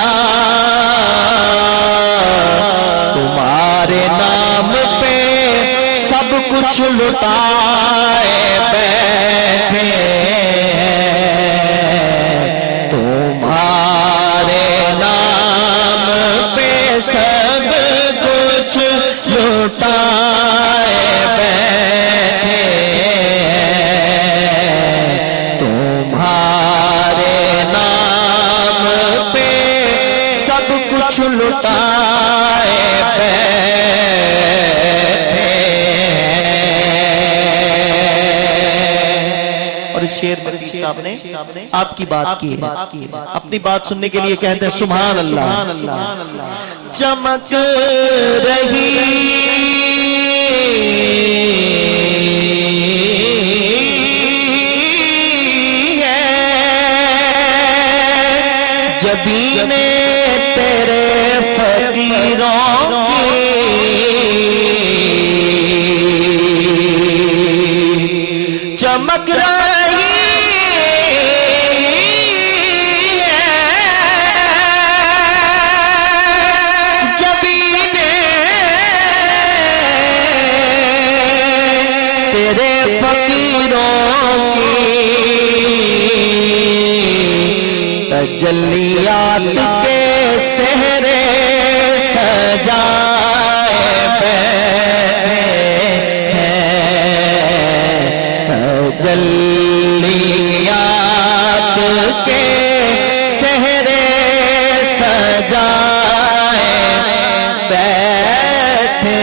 تمہارے نام پہ سب کچھ لٹائے بیٹھے ہیں تمہارے نام پہ سب کچھ لٹائے بیٹھے ہیں تمہارے نام پہ سب کچھ لٹائے شیر مرشید صاحب نے آپ کی بات کی ہے اپنی بات سننے کے لیے کہتے ہیں سبحان اللہ چمک رہی ہے جبینے تیرے فقیروں کی چمک رہی تیرے فقیروں کی تجلیات کے سہرے سجائے بیٹھے ہیں تجلیات کے سہرے سجائے بیٹھے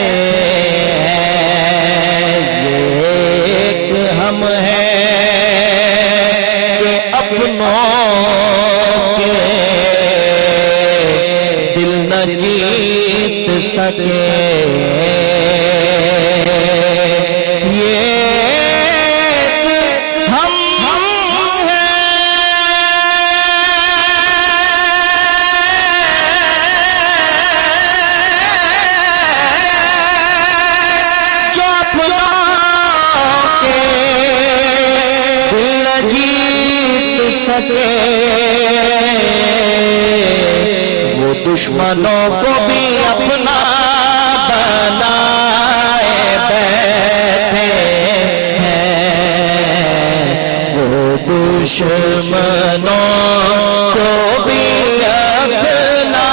جیت سکے یہ ہم ہیں جو اپنا کے دل نہ جیت سکے دشمنوں کو بھی اپنا بنائے بیٹھے ہیں وہ دشمنوں کو بھی اپنا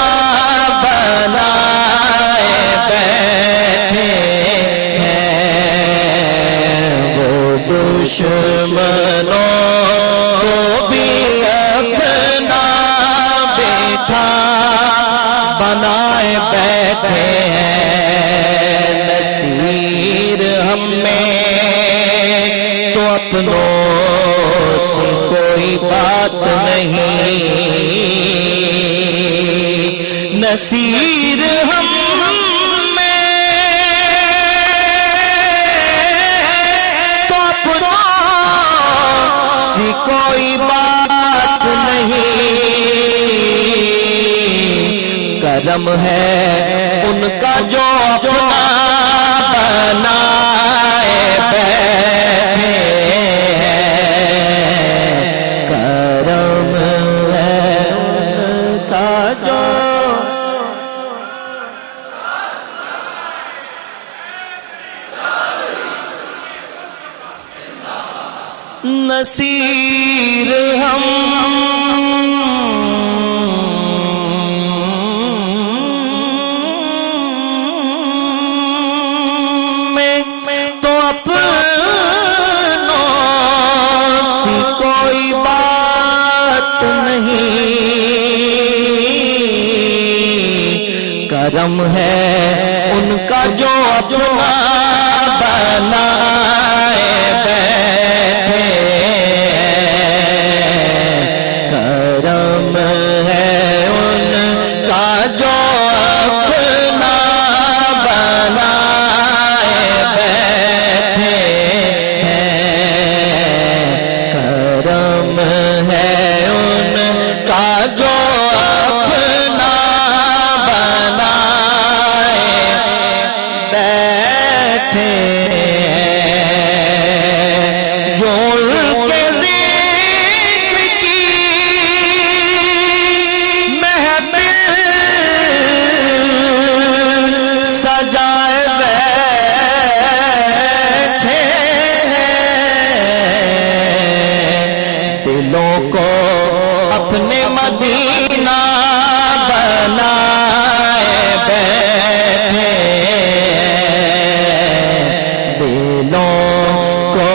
بنائے بیٹھے ہیں وہ دشمنوں کو بھی اپنا بیٹھا بنائے بیٹھے ہیں نصیر ہم میں تو اپنوں سے کوئی بات نہیں نصیر ہم میں تو اپنوں سے کوئی بات نہیں کرم ہے ان کا جو اپنا بنائے بیٹھے ہیں کرم ہے ان کا جو نصیر ہم کرم ہے ان کا جو اپنا بنائے بیٹھے کرم ہے ان کا جو اپنا بنائے بیٹھے کرم ہے ان کا جو اپنے مدینہ بنائے بیٹھے دلوں کو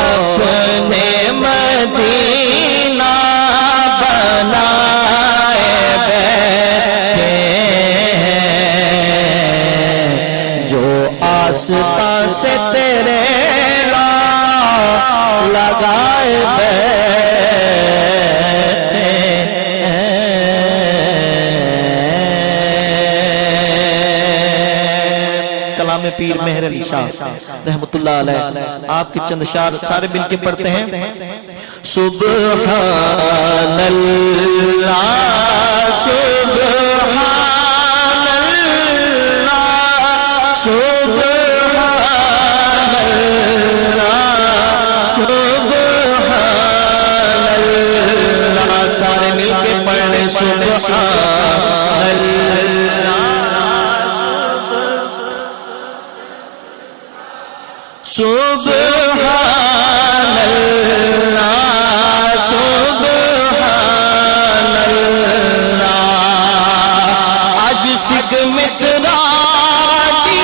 اپنے مدینہ بنائے بیٹھے جو آستان سے تیرے لگائے پیر مہر علی شاہ رحمت اللہ علیہ آپ کے چند اشعار سارے مل کے پڑھتے ہیں سبحان اللہ سبحان اللہ سبحان اللہ سبحان سبحان اللہ سبحان اللہ آج سکھ متراتی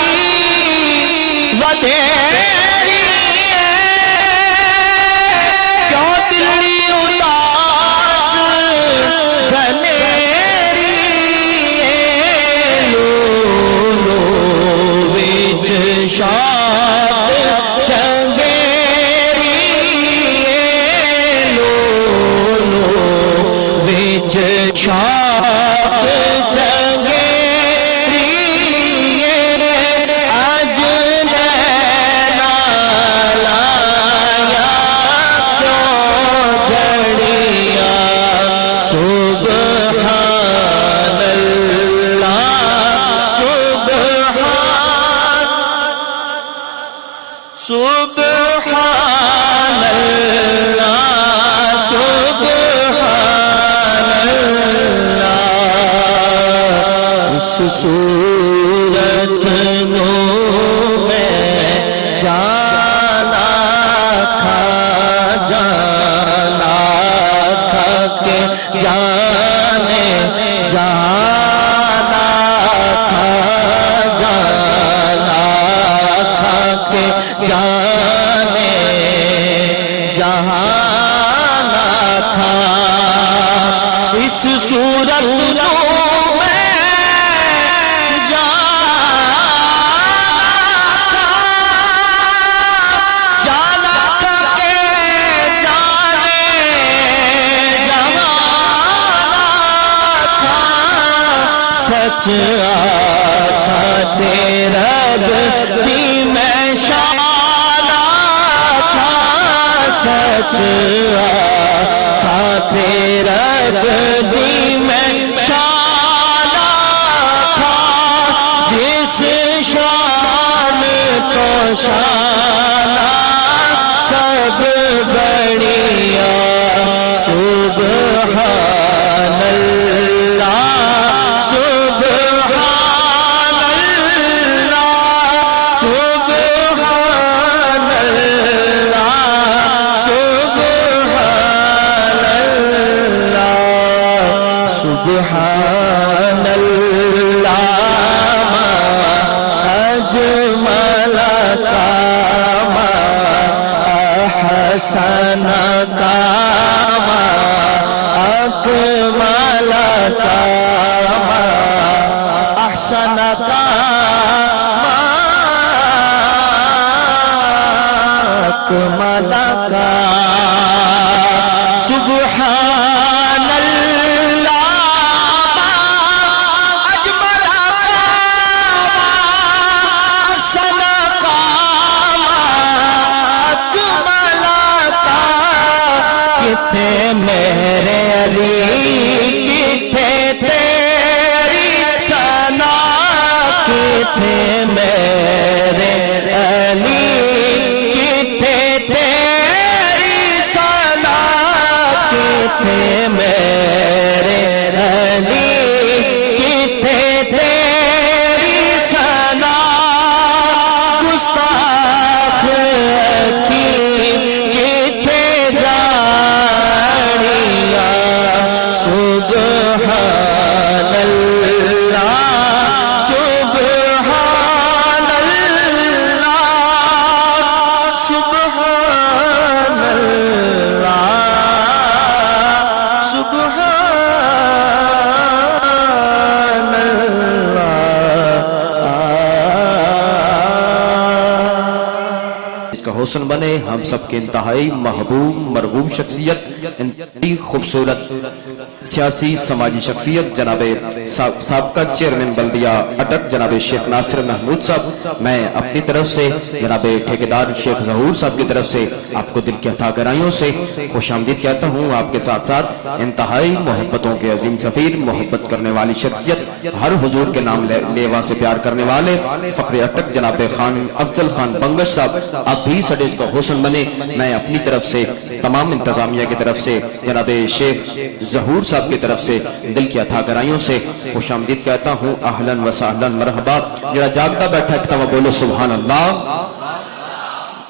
ودھیری کیوں دلی اداس گھنیری لو لو وچ شاد چنگیری لو لو وچ شاد چنگیری اج نینا لایا کیوں جڑیا سبحان اللہ سبحان اللہ سبحان اللہ اس صورت نو میں جانا تھا کہ جانے جانا تھا کہ جانے جہانا تھا اس صورت نو میں جانا تھا کہ جانے جہانا تھا سچ آتا تیرا دی میں شانا تھا سچ آتا تیرا دی میں شانا تھا جس شان کو شانا سب بڑیا سبحان اللہ سبحان اللہ سبحان اللہ سبحان اللہ سبحان اللہ ما اجمل کاما احسن کاما اکمل کاما احسن کاما اکمل کاما سبحان اللہ اجمل کاما احسن کاما اکمل کاما کتھے میرے علی کتھے تیری ثنا کتھے میرے علی کتھے تیری ثنا کتھے میرے علی کتھے تیری ثنا گستاخ حکیم کتھے جانیا سبحان اللہ سبحان اللہ سبحان اللہ سبحان اللہ اس کا حسن بنے ہم سب کے انتہائی محبوب مرغوب شخصیت انتہائی خوبصورت سیاسی سماجی شخصیت جناب سابقہ چیئرمین بلدیہ اٹک جناب شیخ ناصر محمود صاحب میں اپنی طرف سے جناب ٹھیکیدار شیخ ظہور صاحب کی طرف سے آپ کو دل کی عطا گرائیوں سے خوش آمدید کہتا ہوں آپ کے ساتھ ساتھ انتہائی محبتوں کے عظیم سفیر محبت کرنے والی شخصیت ہر حضور کے نام لیوا سے پیار کرنے والے فخر اٹک جناب خان افضل خان بنگش صاحب آپ بھی سٹیج کا حسن بنے میں اپنی طرف سے تمام انتظامیہ کی طرف سے جناب شیخ ظہور صاحب کی طرف سے دل کی عطا گرائیوں سے خوش آمدید کہتا ہوں اہلاً و سہلاً مرحبا جڑا جاگتا بیٹھا ایک تمہ بولو سبحان اللہ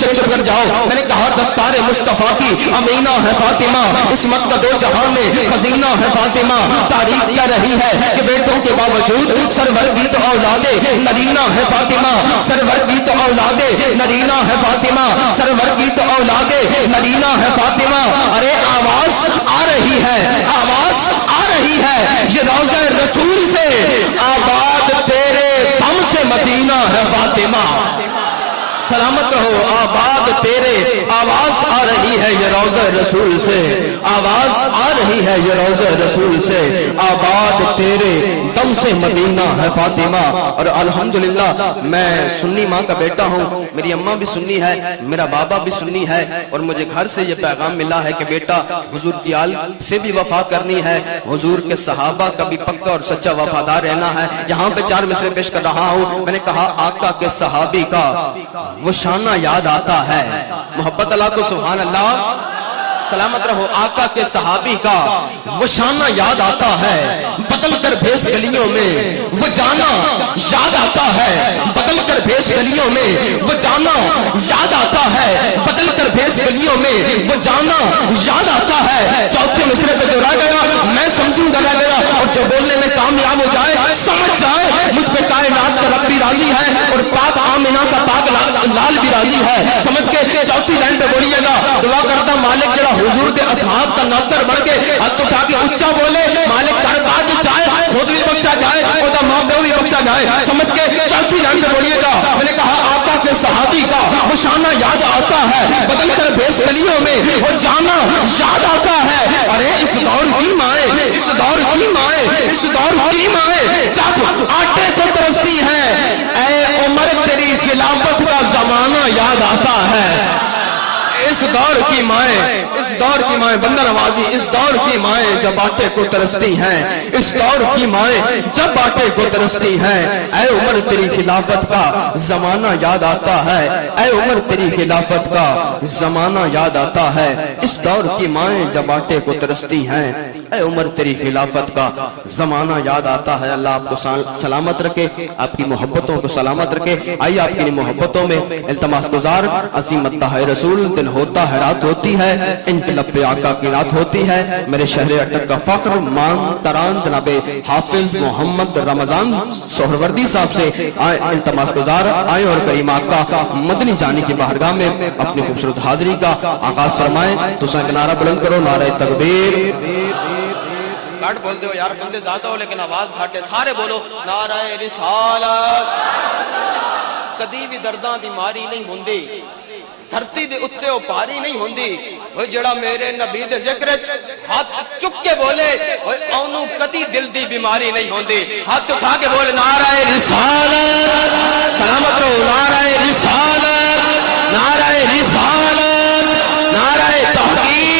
شک چپ کر جاؤ. میں نے کہا دستار مصطفیٰ کی امینہ ہے فاطمہ, عصمت کا 2 جہاں میں خزینہ ہے فاطمہ. تاریخ کیا رہی ہے کہ بیٹوں کے باوجود سرور کی تو اولاد نرینہ ہے فاطمہ, سرور کی تو اولاد نرینہ ہے فاطمہ, سرور کی تو اولاد نرینہ ہے فاطمہ. ارے آواز آ رہی ہے, آواز آ رہی ہے, یہ روضہ رسول سے آباد تیرے دم سے مدینہ ہے فاطمہ. سلامت رہو, آباد تیرے, آواز آ رہی ہے یہ روضہ رسول سے, آواز آ رہی ہے یہ روضہ رسول سے, آباد تیرے دم سے مدینہ ہے فاطمہ. اور الحمدللہ میں سنی ماں کا بیٹا ہوں, میری اماں بھی سنی ہے, میرا بابا بھی سنی ہے, اور مجھے گھر سے یہ پیغام ملا ہے کہ بیٹا حضور کی آل سے بھی وفا کرنی ہے, حضور کے صحابہ کا بھی پکا اور سچا وفادار رہنا ہے. یہاں پہ 4 مصرے پیش کر رہا ہوں. میں نے کہا آقا کے صحابی کا وہ شانہ یاد آتا ہے. محبت اللہ کو سبحان اللہ. سلامت رہو. آقا کے صحابی کا وہ شانہ یاد آتا ہے, بدل کر بھیس گلیوں میں وہ جانا یاد آتا ہے, بدل کر بھیس گلیوں میں وہ جانا یاد آتا ہے, بدل کر بھیس گلیوں میں وہ جانا یاد آتا ہے. چوتھے مصرے پہ جو رہ گیا میں سمجھوں گا رہ گیا, اور جو بولنے میں کامیاب ہو جائے سمجھ جائے مجھ پہ کائنات کا رب بھی راضی ہے, اور پاک آمنہ کا پاک لال بھی راضی ہے. سمجھ کے چوتھی لائن پہ بولیے گا, دعا کرتا مالک جڑا حضور کے اصحاب کا نوکر بڑھ کے ہاتھ اٹھا کے اونچا بولے, مالک کر بات چاہے خود بھی بخشا جائے, خدا ماں باپ بھی بخشا جائے. سمجھ کے چوتھی لائن پہ بولیے گا. میں نے کہا آقا کے صحابی کا وہ شانہ یاد آتا ہے, بدل کر بھیس گلیوں میں وہ جانا یاد آتا ہے. ارے اس دور کی مائیں, اس دور کی مائیں, اس دور کی مائیں جب آٹے کو ترستی ہیں, اے عمر تیری خلافت کا زمانہ یاد آتا ہے. اس دور کی مائیں, اس دور کی مائیں, بندہ نوازی, اس دور کی مائیں جب آٹے کو ترستی ہیں, اس دور کی مائیں جب آٹے کو ترستی ہیں, اے عمر تیری خلافت کا زمانہ یاد آتا ہے, اے عمر تیری خلافت کا زمانہ یاد آتا ہے. اس دور کی مائیں جب آٹے کو ترستی ہیں, اے عمر تیری خلافت کا زمانہ یاد آتا ہے. اللہ آپ کو سلامت رکھے, آپ کی محبتوں کو سلامت رکھے. آئیے آپ کی محبتوں میں التماس گزار, عظیمت ہے رسول, دن ہوتا ہے رات ہوتی ہے, ان کے لب پہ آقا کی رات ہوتی ہے. میرے شہر اٹک کا فخر مان تران جناب حافظ محمد رمضان سہروردی صاحب سے التماس گزار آئیں اور کریم آقا مدنی جانی کی بارگاہ میں اپنی خوبصورت حاضری کا آغاز فرمائیں. تو سائیں نعرہ بلند کرو, نعرہ تکبیر. کاٹ بولتے ہو یار, بندے زیادہ ہو لیکن آواز گھاٹے, سارے بولو نعرہ رسالت. کدی بھی درداں دی ماری نہیں ہوندی, دھرتی دے اتے او پاری نہیں ہوندی. وہ جڑا میرے نبی دے ذکر ہاتھ چک کے بولے, اونوں کدی دل دی بیماری نہیں ہوندی. ہاتھ اٹھا کے بولے نعرہ رسالت. سلامت رہو, نعرہ رسالت, نعرہ رسالت, نعرہ تحقیق.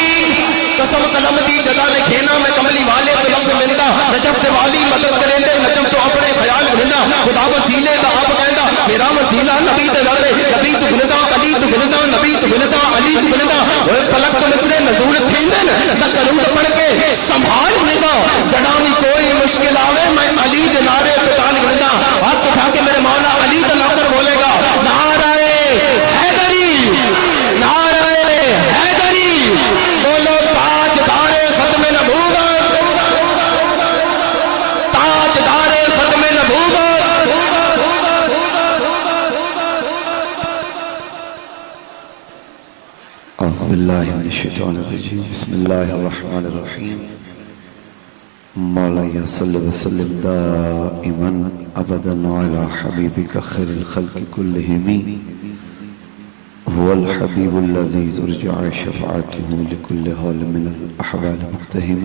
قسم قلم دی جدا نے کھینا میں کملی والے کو لفظ ملتا, نجف تے والی مدد کریں دے, نجف تو اپنے خیال بھندا, خدا وسیلے دا آپ کہندا میرا وسیلہ نبی دے لڑے, نبی تو بھندا علی تو بھندا, نبی تو بھندا علی تو بھندا. وہ فلک تو مصرے نزول تھیندے نا درود پڑھ کے سنبھال بھندا, جڑا بھی کوئی مشکل آوے میں علی دے نعرے تے تال بھندا. ہاتھ اٹھا کے میرے مولا علی دا نوکر بولے گا نعرہ حیدری, نعرہ حیدری. بولو تاجدار ختم نبوت, تاجدار ختم نبوت. اعوذ باللہ من الشیطان الرجیم, بسم اللہ الرحمن الرحیم. مولا صلی وسلم دائما ابدا علی حبیبک خیر الخلق کلہم, هو الحبیب الذی ترجع شفاعته لکل حال من الاحوال مقتحم.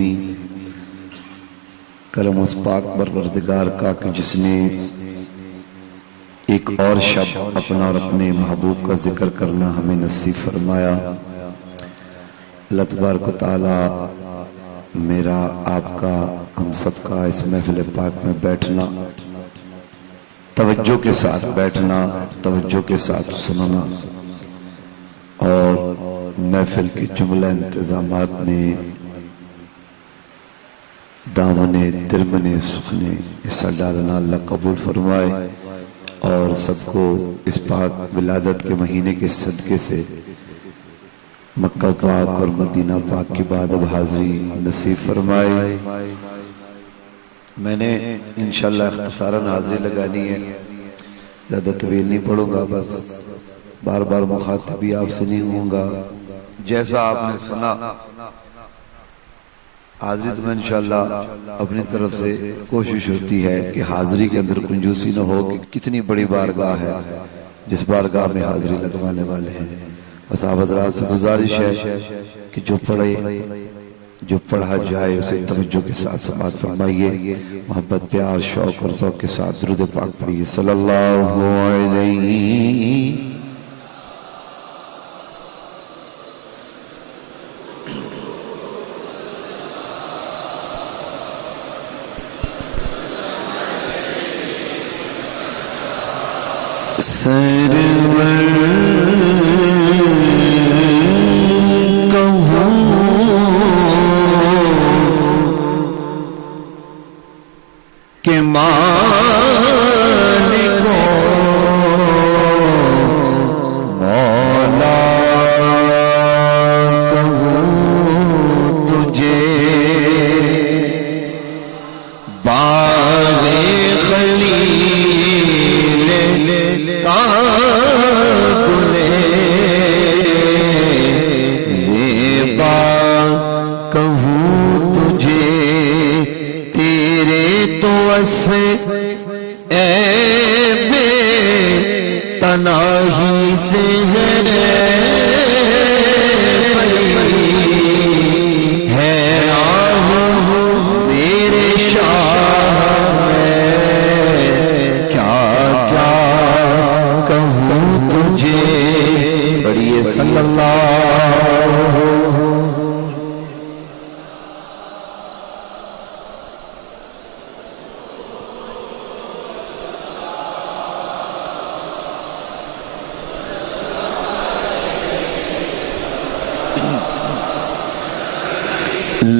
کرم اس پاک پروردگار کا کہ جس نے ایک اور شب اپنا اور اپنے محبوب کا ذکر کرنا ہمیں نصیب فرمایا. اللہ تبارک و تعالی میرا, آپ کا, ہم سب کا اس محفل پاک میں بیٹھنا, توجہ کے ساتھ بیٹھنا, توجہ کے ساتھ سننا, اور محفل کے جملہ انتظامات میں دامن درمن سخنے حصہ ڈالنا اللہ قبول فرمائے. اور سب کو اس پاک ولادت کے مہینے کے صدقے سے مکہ پاک اور مدینہ پاک کی بعد اب حاضری نصیب فرمائے۔ میں نے انشاءاللہ اختصاراً حاضری لگانی ہے، زیادہ طویل نہیں پڑھوں گا، بس بار بار مخاطب بھی آپ سے نہیں ہوں گا۔ جیسا آپ نے سنا حاضری تو میں انشاءاللہ اپنی طرف سے کوشش ہوتی ہے کہ حاضری کے اندر کنجوسی نہ ہو کہ کتنی بڑی بارگاہ ہے جس بارگاہ میں حاضری لگوانے والے ہیں۔ بس آپ حضرات سے گزارش ہے کہ جو پڑھے جو پڑھا جائے اسے توجہ کے ساتھ سماعت فرمائیے، محبت پیار شوق اور ذوق کے ساتھ درود پاک پڑھیے صلی اللہ علیہ۔ کہ مالک مولا کہوں تجھے باغ خلیل کا گلے زیبا کہوں تجھے تیرے تو اے بے تناہی سے ہے آہ میرے شاہ کیا کیا کہوں تجھے، پڑھیے صلی اللہ۔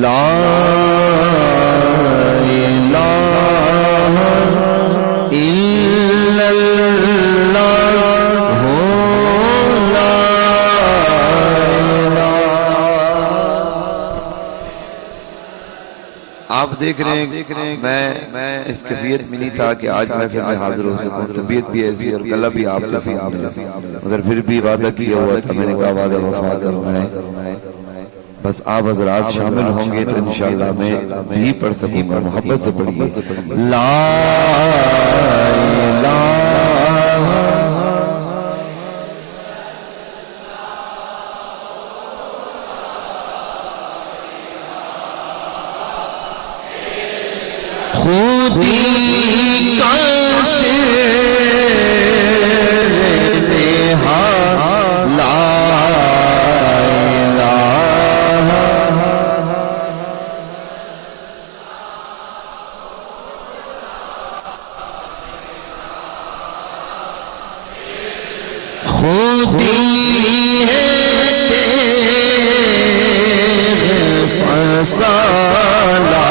لا الہ الا اللہ لا الہ۔ آپ دیکھ رہے ہیں میں اس کیفیت میں نہیں تھا کہ آج محفل میں حاضر ہو سکوں، طبیعت بھی ایسی اور گلہ بھی آپ کے سامنے، مگر پھر بھی وعدہ کیا ہوا تھا، میں نے کہا وعدہ وفا کرنا ہے۔ بس آپ حضرات شامل ہوں گے تو انشاءاللہ میں بھی پڑھ سکوں گا، محبت سے پڑھیے لا الہ خودی کا خودی ہے تیرے فضالہ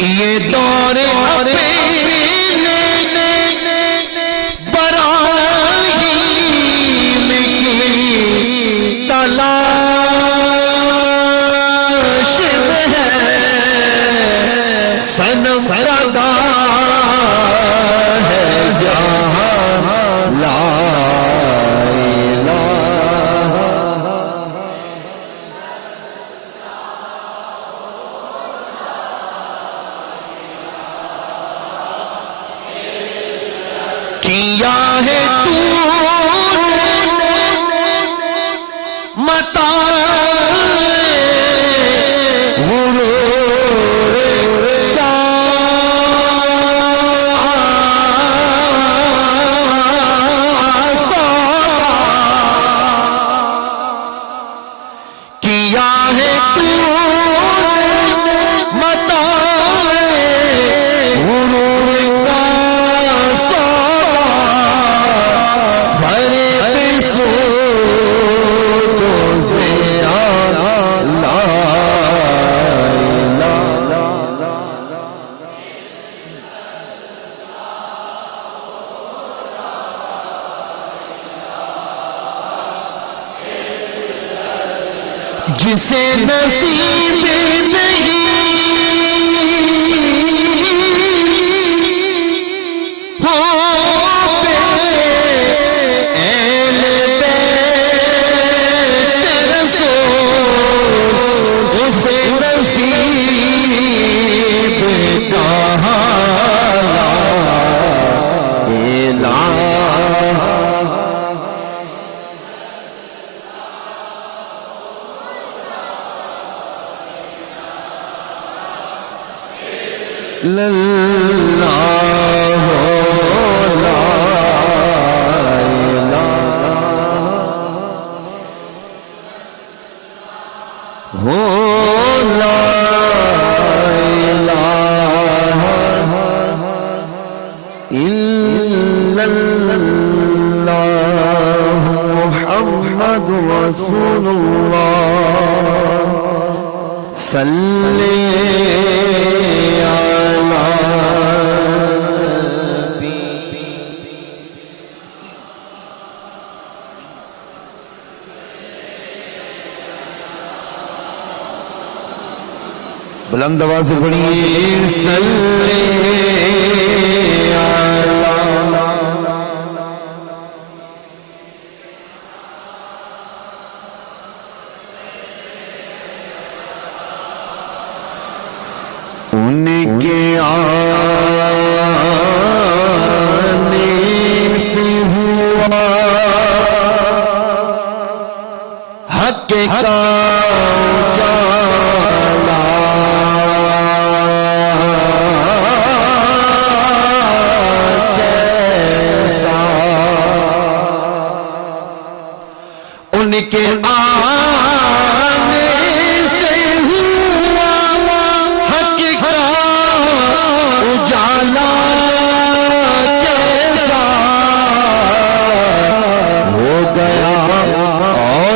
یہ دور کیا ہے تو متا فرق جسے نصیب نہیں ہو پہ اہل بیت رسول اسے نصیب کہا محمد رسول اللہ صلی بلند آواز سے پڑھیے صلی ان کے آنے سے ہوا حق کا ان کے آنے سے ہوا حق کا اجالا کیسا ہو گیا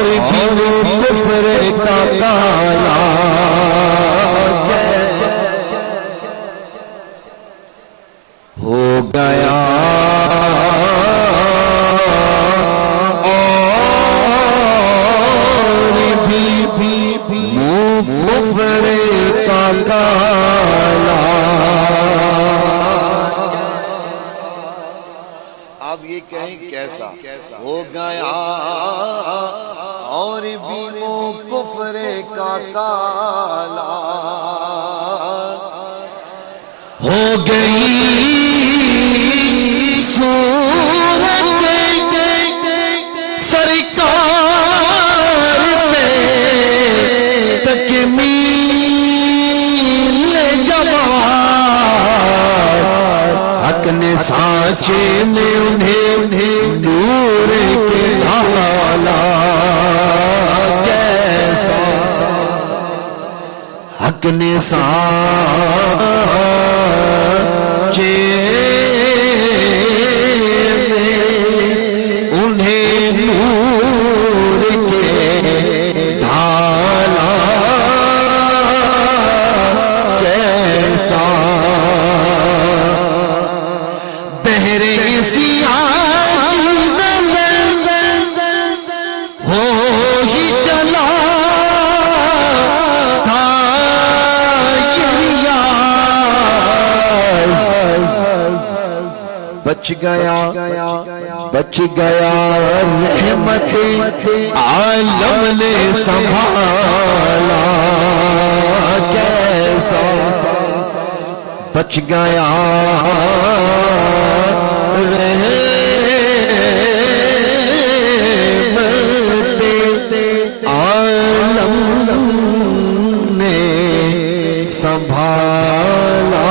اور بھی کفر کا کالا ہو گیا آپ یہ کہیں کیسا ہو گیا اور بھی وہ کفر کا کالا ہو گئی صورت سرکار پہ تکمیل جمال حق نے سانچے میں انہیں نور کے ڈھالا کیسا حق نے سانچے میں انہیں نور کے ڈھالا کیسا بہرے ہو ہی چلا تھا بچ گیا رحمت عالم نے سنبھالا کیسا بچ گیا سنبھالا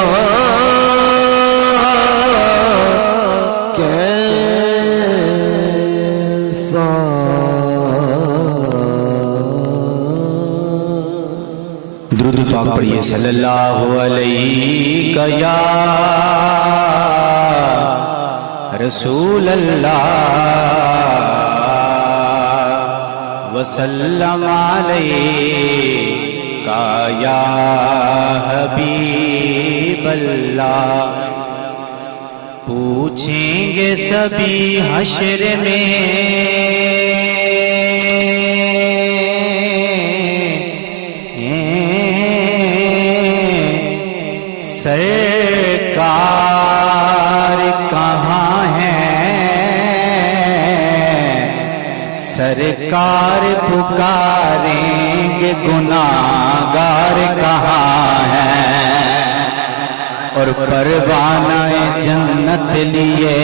کیسا درود پاک پڑھیے صلی اللہ علیہ یا رسول اللہ وسلم علیہ یا حبیب اللہ پوچھیں گے سبھی حشر میں سرکار پکاریں گے گناہگار کہاں ہے، اور پروانہ جنت لیے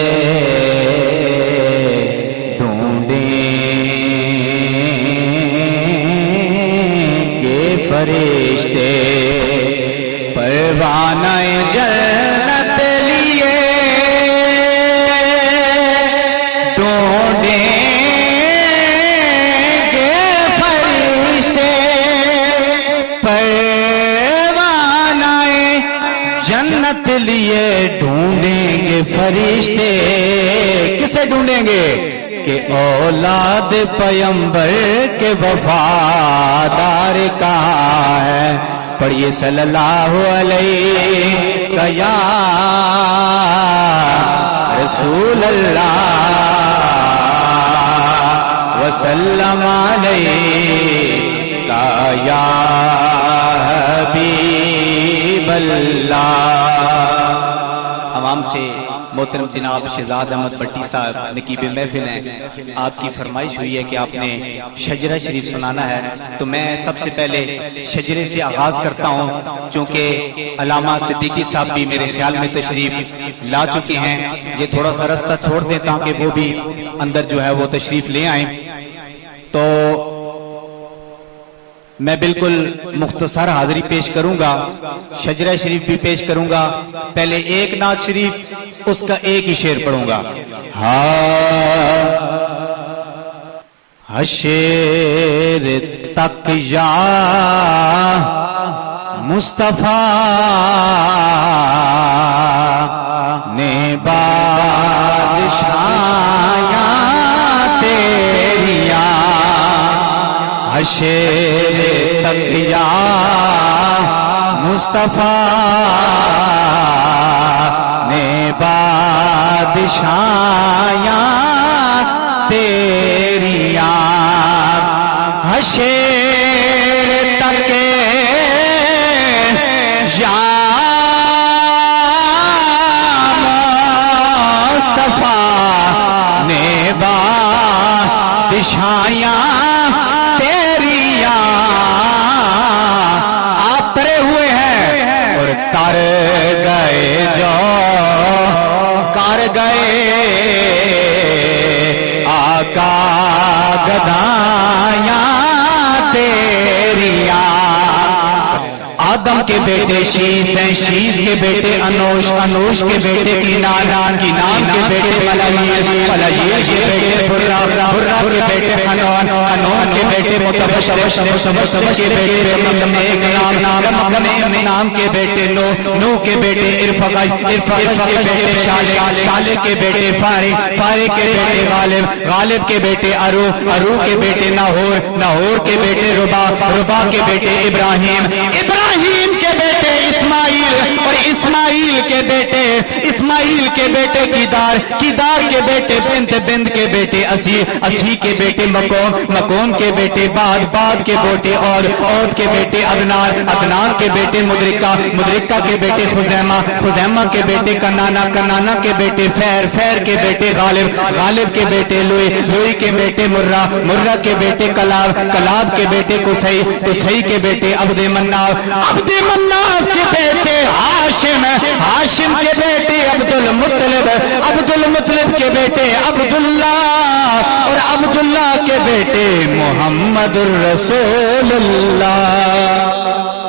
ڈھونڈیں گے فرشتے، پروانہ جنت لیے ڈھونڈیں گے فرشتے، پروانہ جنت لیے ڈھونڈیں گے فرشتے۔ کسے ڈھونڈیں گے؟ کہ اولاد پیمبر کے وفادار کہاں ہے۔ پڑھیے صلی اللہ علیہ یا رسول اللہ وسلم علیہ یا حبیب اللہ۔ عوام سے محترم جناب شہزاد احمد بٹی صاحب نقیب محفل ہیں، آپ کی فرمائش ہوئی ہے کہ آپ نے شجرہ شریف سنانا ہے، تو میں سب سے پہلے شجرے سے آغاز کرتا ہوں، چونکہ علامہ صدیقی صاحب بھی میرے خیال میں تشریف لا چکے ہیں۔ یہ تھوڑا سا رستہ چھوڑ دیں تاکہ وہ بھی اندر جو ہے وہ تشریف لے آئیں۔ تو میں بالکل مختصر حاضری پیش کروں گا، شجرہ شریف بھی پیش کروں گا۔ پہلے ایک نعت شریف، اس کا ایک ہی شعر پڑھوں گا۔ حشر تک یا مصطفیٰ نے بادشاہیاں تیریاں، حشر تک یا مصطفیٰ نے بادشاہیاں تیریاں، حشر تک یا مصطفیٰ نے بادشاہیاں تر گئے جو کر گئے آقا گدایاں تیریاں، آدم کے بیٹے شیس ہیں، شیس کے بیٹے انوش، انوش کے بیٹے کینان، کینان کے بیٹے ملائیل، ملائیل کے بیٹے برا، برا کے بیٹے حنون، حنون کے بیٹے متبشر، متبشر کے بیٹے مکنے نام کے بیٹے نو، نو کے بیٹے ارفقائی، ارفقائی کے بیٹے شالے، شالے کے بیٹے فارق، فارق کے بیٹے غالب، غالب کے بیٹے ارو، ارو کے بیٹے ناہور، ناہور کے بیٹے ربا، ربا کے بیٹے ابراہیم، ابراہیم کے بیٹے اسماعیل، اور اسماعیل کے بیٹے، اسماعیل کے بیٹے کیدار، کیدار کے بیٹے بنت، بنت کے بیٹے اسی، اسی کے بیٹے مقوم، مقوم کے بیٹے باد، باد کے بیٹے اور، عود کے بیٹے عدنان، عدنان کے بیٹے مدرکہ، مدرکہ کے بیٹے خزیمہ، خزیمہ کے بیٹے کنانا، کنانا کے بیٹے فیر، فیر کے بیٹے غالب، غالب کے بیٹے لوئی، لوئی کے بیٹے مرہ، مرہ کے بیٹے کلاب، کلاب کے بیٹے قصی، قصی کے بیٹے عبد مناف، عبد مناف کے بیٹے ہاشم، ہاشم کے بیٹے عبد المطلب، عبد المطلب کے بیٹے عبداللہ، اور عبداللہ کے بیٹے محمد الرسول اللہ۔